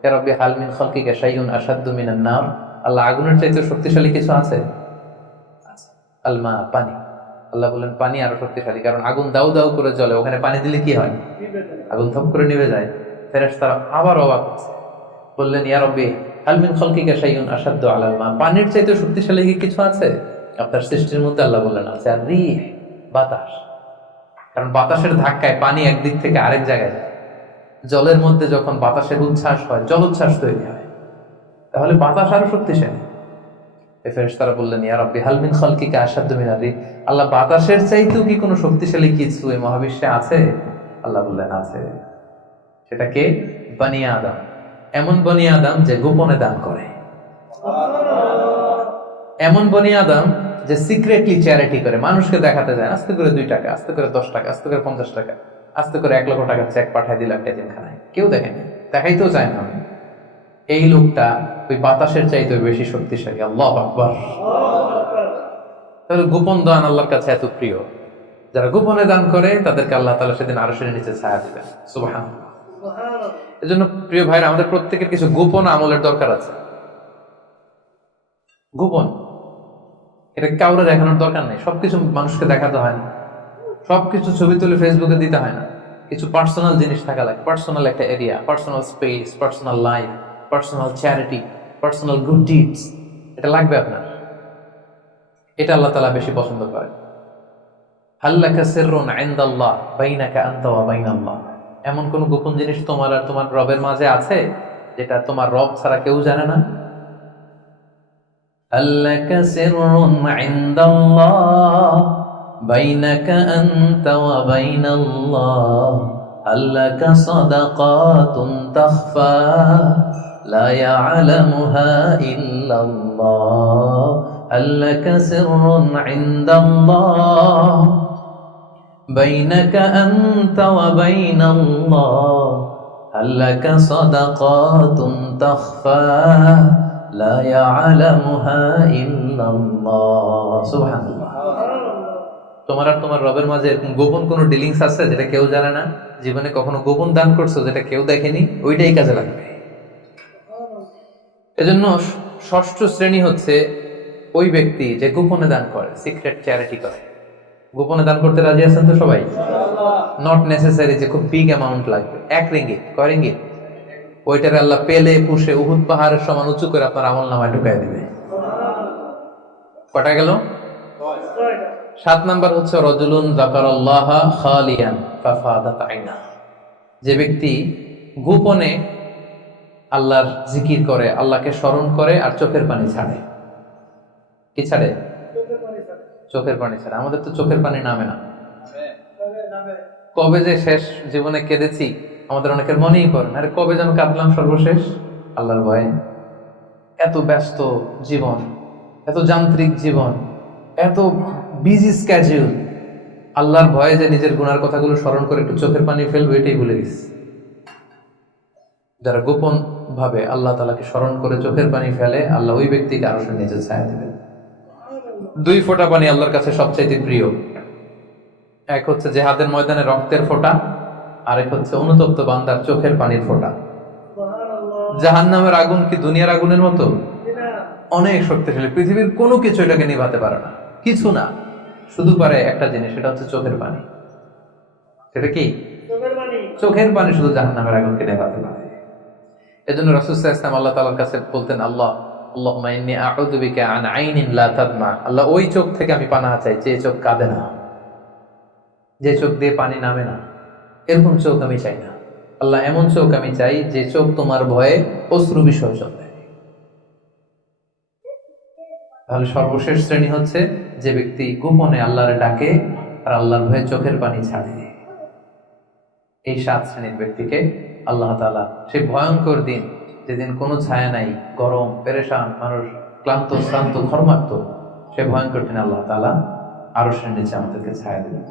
ইয়া রাব্বি হাল মিন খালকিকা শাইউন আশাদ্দু মিনান নার, আল্লাহ আগুনের চাইতে শক্তিশালী কিছু আছে? আল মা, পানি। আল্লাহ বললেন পানি আরো শক্তিশালী, কারণ আগুন দাউ দাউ করে জ্বলে, ওখানে পানি দিলে কি হয়? আগুন থপ করে নিভে যায়। ফেরেশতারা আবার অবাক হচ্ছে, বললেন ইয়া রাব্বি হাল মিন খালকিকা শাইউন আশাদ্দু আলাল মা, পানির চাইতে শক্তিশালী কি কিছু আছে আপনার সৃষ্টির মধ্যে? আল্লাহ বললেন আছে। আর রিহ, বাতাস, কারণ বাতাসের ধাক্কায় পানি একদিক থেকে আরেক জায়গায় যায়। জলের মধ্যে যখন বাতাসের উচ্ছ্বাস হয়, জলোচ্ছ্বাস তৈরি হয়, তাহলে বাতাস আরো শক্তিশালী। ফেরেশতারা বললেন ইয়া রাব্বি হাল মিন খালকিকা আশাদ্দু মিনার রিহ, আল্লাহ বাতাসের চাইতেও কি কোনো শক্তিশালী কিছু এই মহাবিশ্বে আছে? আল্লাহ বললেন আছে। সেটা কে? বনি আদম। এমন বনি আদম যে গোপনে দান করে, এমন বনি আদম যে সিক্রেটলি চ্যারিটি করে, মানুষকে দেখাতে যায়, আস্তে করে 2 টাকা, আস্তে করে 10 টাকা, আস্তে করে 50 টাকা, আস্তে করে 1 লক্ষ টাকার চেক পাঠায় দিল একটা এতিমখানায়, কেউ দেখেনি, দেখাইতেও চায় না। এই লোকটা ওই বাতাসের চাইতে বেশি শক্তিশালী। আল্লাহু আকবার। তাহলে গোপন দান আল্লাহর কাছে এত প্রিয়, যারা গোপনে দান করে তাদেরকে আল্লাহ তাআলা সেদিন আরশের নিচে ছায়া দিবেন। সুবহানাল্লাহ। এজন্য প্রিয় ভাইরা, আমাদের প্রত্যেকের কিছু গোপন আমলের দরকার আছে। গোপন, এটা কাউরে দেখানোর দরকার নেই, সবকিছু মানুষকে দেখাতে হয় না, সবকিছু ছবি তুলে ফেসবুকে দিতে হয় না। কিছু পার্সোনাল জিনিস থাকা লাগে, পার্সোনাল একটা area, personal space, personal life, personal charity, personal good deeds, এটা লাগবে আপনার। এটা আল্লাহ তাআলা বেশি পছন্দ করেন। হাল্লাকা সিররুন ইনদাল্লাহ বাইনাকা আনতা ওয়া বাইনাল্লাহ, এমন কোন গোপন জিনিস তোমার আর তোমার রবের মাঝে আছে যেটা তোমার রব ছাড়া কেউ জানে না? হাল্লাকা সিররুন ইনদাল্লাহ বাইনাকা আনতা ওয়া বাইনাল্লাহ, হাল্লাকা সাদাকাতুন তাখফা লা ইয়ালামুহা ইল্লাল্লাহ, হাল্লাকা সিররুন ইনদাল্লাহ বাইনাকা আনতা ওয়া বাইনাল্লাহ, হাল্লাকা সাদাকাতুন তাখফা লা ইয়ালামুহা ইল্লাল্লাহ। সুবহানাল্লাহ। তোমার আর তোমার রবের মাঝে এরকম গোপন কোনো ডিলিংস আছে যেটা কেউ জানে না? জীবনে কখনো গোপন দান করছো যেটা কেউ দেখেনি? ওইটাই কাজে লাগবে। এজন্য ষষ্ঠ শ্রেণী হচ্ছে ওই ব্যক্তি যে গোপনে দান করে, সিক্রেট চ্যারিটি করে। গোপনে দান করতে রাজি আছেন তো সবাই? নট নেসেসারি যে খুব বিগ অ্যামাউন্ট লাগবে। 1 রিঙ্গিত, কয় রিঙ্গিত? ওইটারে আল্লাহ পেলে পুষে উহুদ পাহাড়ের সমান উঁচু করে আপনার আমল নামায় ঢুকাই দিবে। কটা গেল? 7 নাম্বার হচ্ছে রাজুলুন যাকারাল্লাহা খালিয়ান ফাফাদাত আইনা। যে ব্যক্তি গোপনে আল্লাহর জিকির করে, আল্লাহকে স্মরণ করে আর চোখের পানি ছাড়ে। কি ছাড়ে? চোখের পানি ছাড়ে। আমাদের তো চোখের পানি নামে না। কবে যে শেষ জীবনে কেঁদেছি আমাদের অনেকের মনেই পড়ে না। আরে কবে যেন কাঁদলাম সর্বশেষ? আল্লাহর ভয়ে। এত ব্যস্ত জীবন, এত যান্ত্রিক জীবন, এত বিজি স্ক্যাজুল, আল্লাহর ভয়ে যে নিজের গুনার কথাগুলো স্মরণ করে একটু চোখের পানি ফেলবো এটাই ভুলে গেছি। যারা গোপন ভাবে আল্লাহ তাআলাকে স্মরণ করে চোখের পানি ফেলে, আল্লাহ ওই ব্যক্তিকে আরশের নিচে ছায়া দিবেন। 2 ফোঁটা পানি আল্লাহর কাছে সবচাইতে প্রিয়। এক হচ্ছে জিহাদের ময়দানে রক্তের ফোঁটা, আরেক হচ্ছে অনুতপ্ত বান্দার চোখের পানির ফোঁটা। জাহান্নামের আগুন কি দুনিয়ার আগুনের মতো? অনেক শক্তিশালী। পৃথিবীর কোনো কিছু এটাকে নিভাতে পারে না, কিছু না। শুধু পারে একটা জিনিস, সেটা হচ্ছে চোখের পানি। সেটা কি? চোখের পানি শুধু জাহান্নামের আগুনকে নেভাতে পারে। এজন্য রাসূল সাল্লাল্লাহু আলাইহি ওয়াসাল্লাম আল্লাহ তাআলার কাছে বলতেন, আল্লাহুম্মা ইন্নী আউযু বিকা আন আইনিন লা তাদমা। আল্লাহ, ওই চোখ থেকে আমি পানাহ চাই যে চোখ কাঁদে না, যে চোখ দিয়ে পানি নামে না। এরকম চোখ আমি চাই না আল্লাহ। এমন চোখ আমি চাই যে চোখ তোমার ভয়ে অশ্রু বিসর্জন দেয়। তাহলে সর্বশেষ শ্রেণী হচ্ছে যে ব্যক্তি গোপনে আল্লাহর ডাকে আর আল্লাহর ভয়ে চোখের পানি ছাড়ে। এই 7 শ্রেণীর ব্যক্তিকে আল্লাহ তাআলা সেই ভয়ঙ্কর দিন, যেদিন কোনো ছায়া নাই, গরম, পেরেশান, মানুষ ক্লান্ত শ্রান্ত ঘর্মাক্ত, সে ভয়ঙ্কর দিন আল্লাহ তাআলা আরশের নিচে আমাদেরকে ছায়া দিবেন।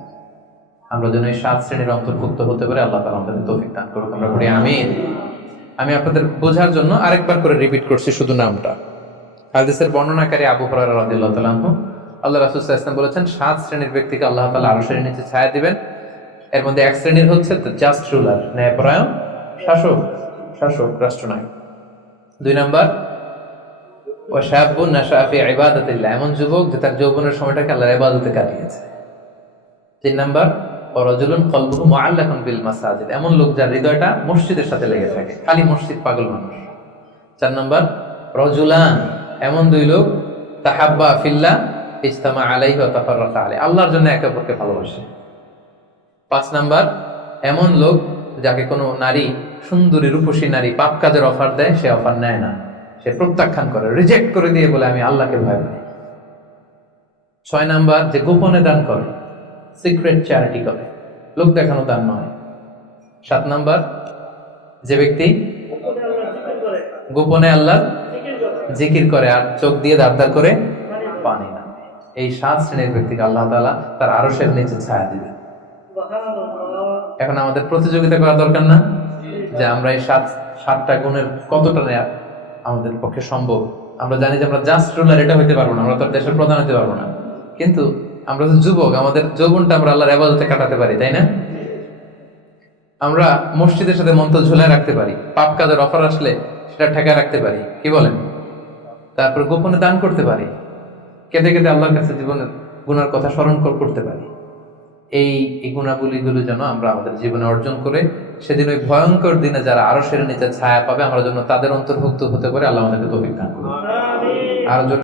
আমরা যেন এই 7 শ্রেণীর অন্তর্ভুক্ত হতে পারে, আল্লাহ তাআলা আমাদের তৌফিক দান করুন। আমরা বলি আমিন। আমি আপনাদের বোঝার জন্য আরেকবার করে রিপিট করছি শুধু নামটা। হাদিসের বর্ণনাকারী আবু হুরায়রা রাদিয়াল্লাহু তাআলা আনহু, আল্লাহ রাসূল সাল্লাল্লাহু আলাইহি ওয়াসাল্লাম বলেছেন 7 শ্রেণীর ব্যক্তিকে আল্লাহ তাআলা আরশের নিচে ছায়া দিবেন। এর মধ্যে 1 শ্রেণীর হচ্ছে জাস্ট রুলার, ন্যায়পরায়ণ শাসক, রাষ্ট্রনায়ক। 2 নাম্বার ওয়া শাবুন নাশা ফি ইবাদাতিল্লাহ, এমন যুবক যে তার যৌবনের সময়টাকে আল্লাহর ইবাদতে কাটিয়েছে। 3 নাম্বার ওয়া রাজুলুন কলবুহু মুআল্লাকুন বিল মাসাজিদ, এমন লোক যার হৃদয়টা মসজিদের সাথে লেগে থাকে, খালি মসজিদ পাগল মানুষ। 4 নাম্বার রাজুলান, এমন 2 লোক তাহাব্বা ফিল্লাহ ইজতামা আলাইহি ওয়া তাফাররাকা আলাইহি, আল্লাহর জন্য একে অপরকে ভালোবাসে। 5 নাম্বার এমন লোক যাকে কোনো নারী, সুন্দরী রূপসী নারী পাপ কাজের অফার দেয়, সে অফার নেয় না, সে প্রত্যাখ্যান করে, রিজেক্ট করে দিয়ে বলে আমি আল্লাহকে ভয় পাই। 6 নাম্বার যে গোপনে দান করে, সিক্রেট চ্যারিটি করে, লোক দেখানো দান নয়। 7 নাম্বার যে ব্যক্তি গোপনে আল্লাহ জিকির করে আর চোখ দিয়ে দাঁড় করে পানি নামে। এই 7 শ্রেণীর ব্যক্তিকে আল্লাহ তাআলা তার আরশের নিচে ছায়া দিবেন। এখন আমাদের প্রতিযোগিতা করা দরকার না যে আমরা এই 7টা গুণের কতটা নেয়া আমাদের পক্ষে সম্ভব। আমরা জানি যে আমরা জাস্ট রুলার এটা হইতে পারবো না, আমরা তো দেশের প্রধান হতে পারবো না, কিন্তু আমরা যে যুবক, আমাদের যৌবনটা আমরা আল্লাহর ইবাদতে কাটাতে পারি, তাই না? আমরা মসজিদের সাথে মন্ত্র ঝুলায় রাখতে পারি, পাপ কাজের অফার আসলে সেটা ঠেকায় রাখতে পারি, কি বলেন? তারপর গোপনে দান করতে পারি, কেঁদে কেঁদে আল্লাহর কাছে জীবনের গুনার কথা স্মরণ করতে পারি। এই গুণাবলীগুলো যেন আমরা আমাদের জীবনে অর্জন করে সেদিন ওই ভয়ঙ্কর দিনে যারা আরশের নিচে ছায়া পাবে, আমরা যেন তাদের অন্তর্ভুক্ত হতে পারে। আল্লাহ আমাদেরকে তৌফিক দান করুন। আর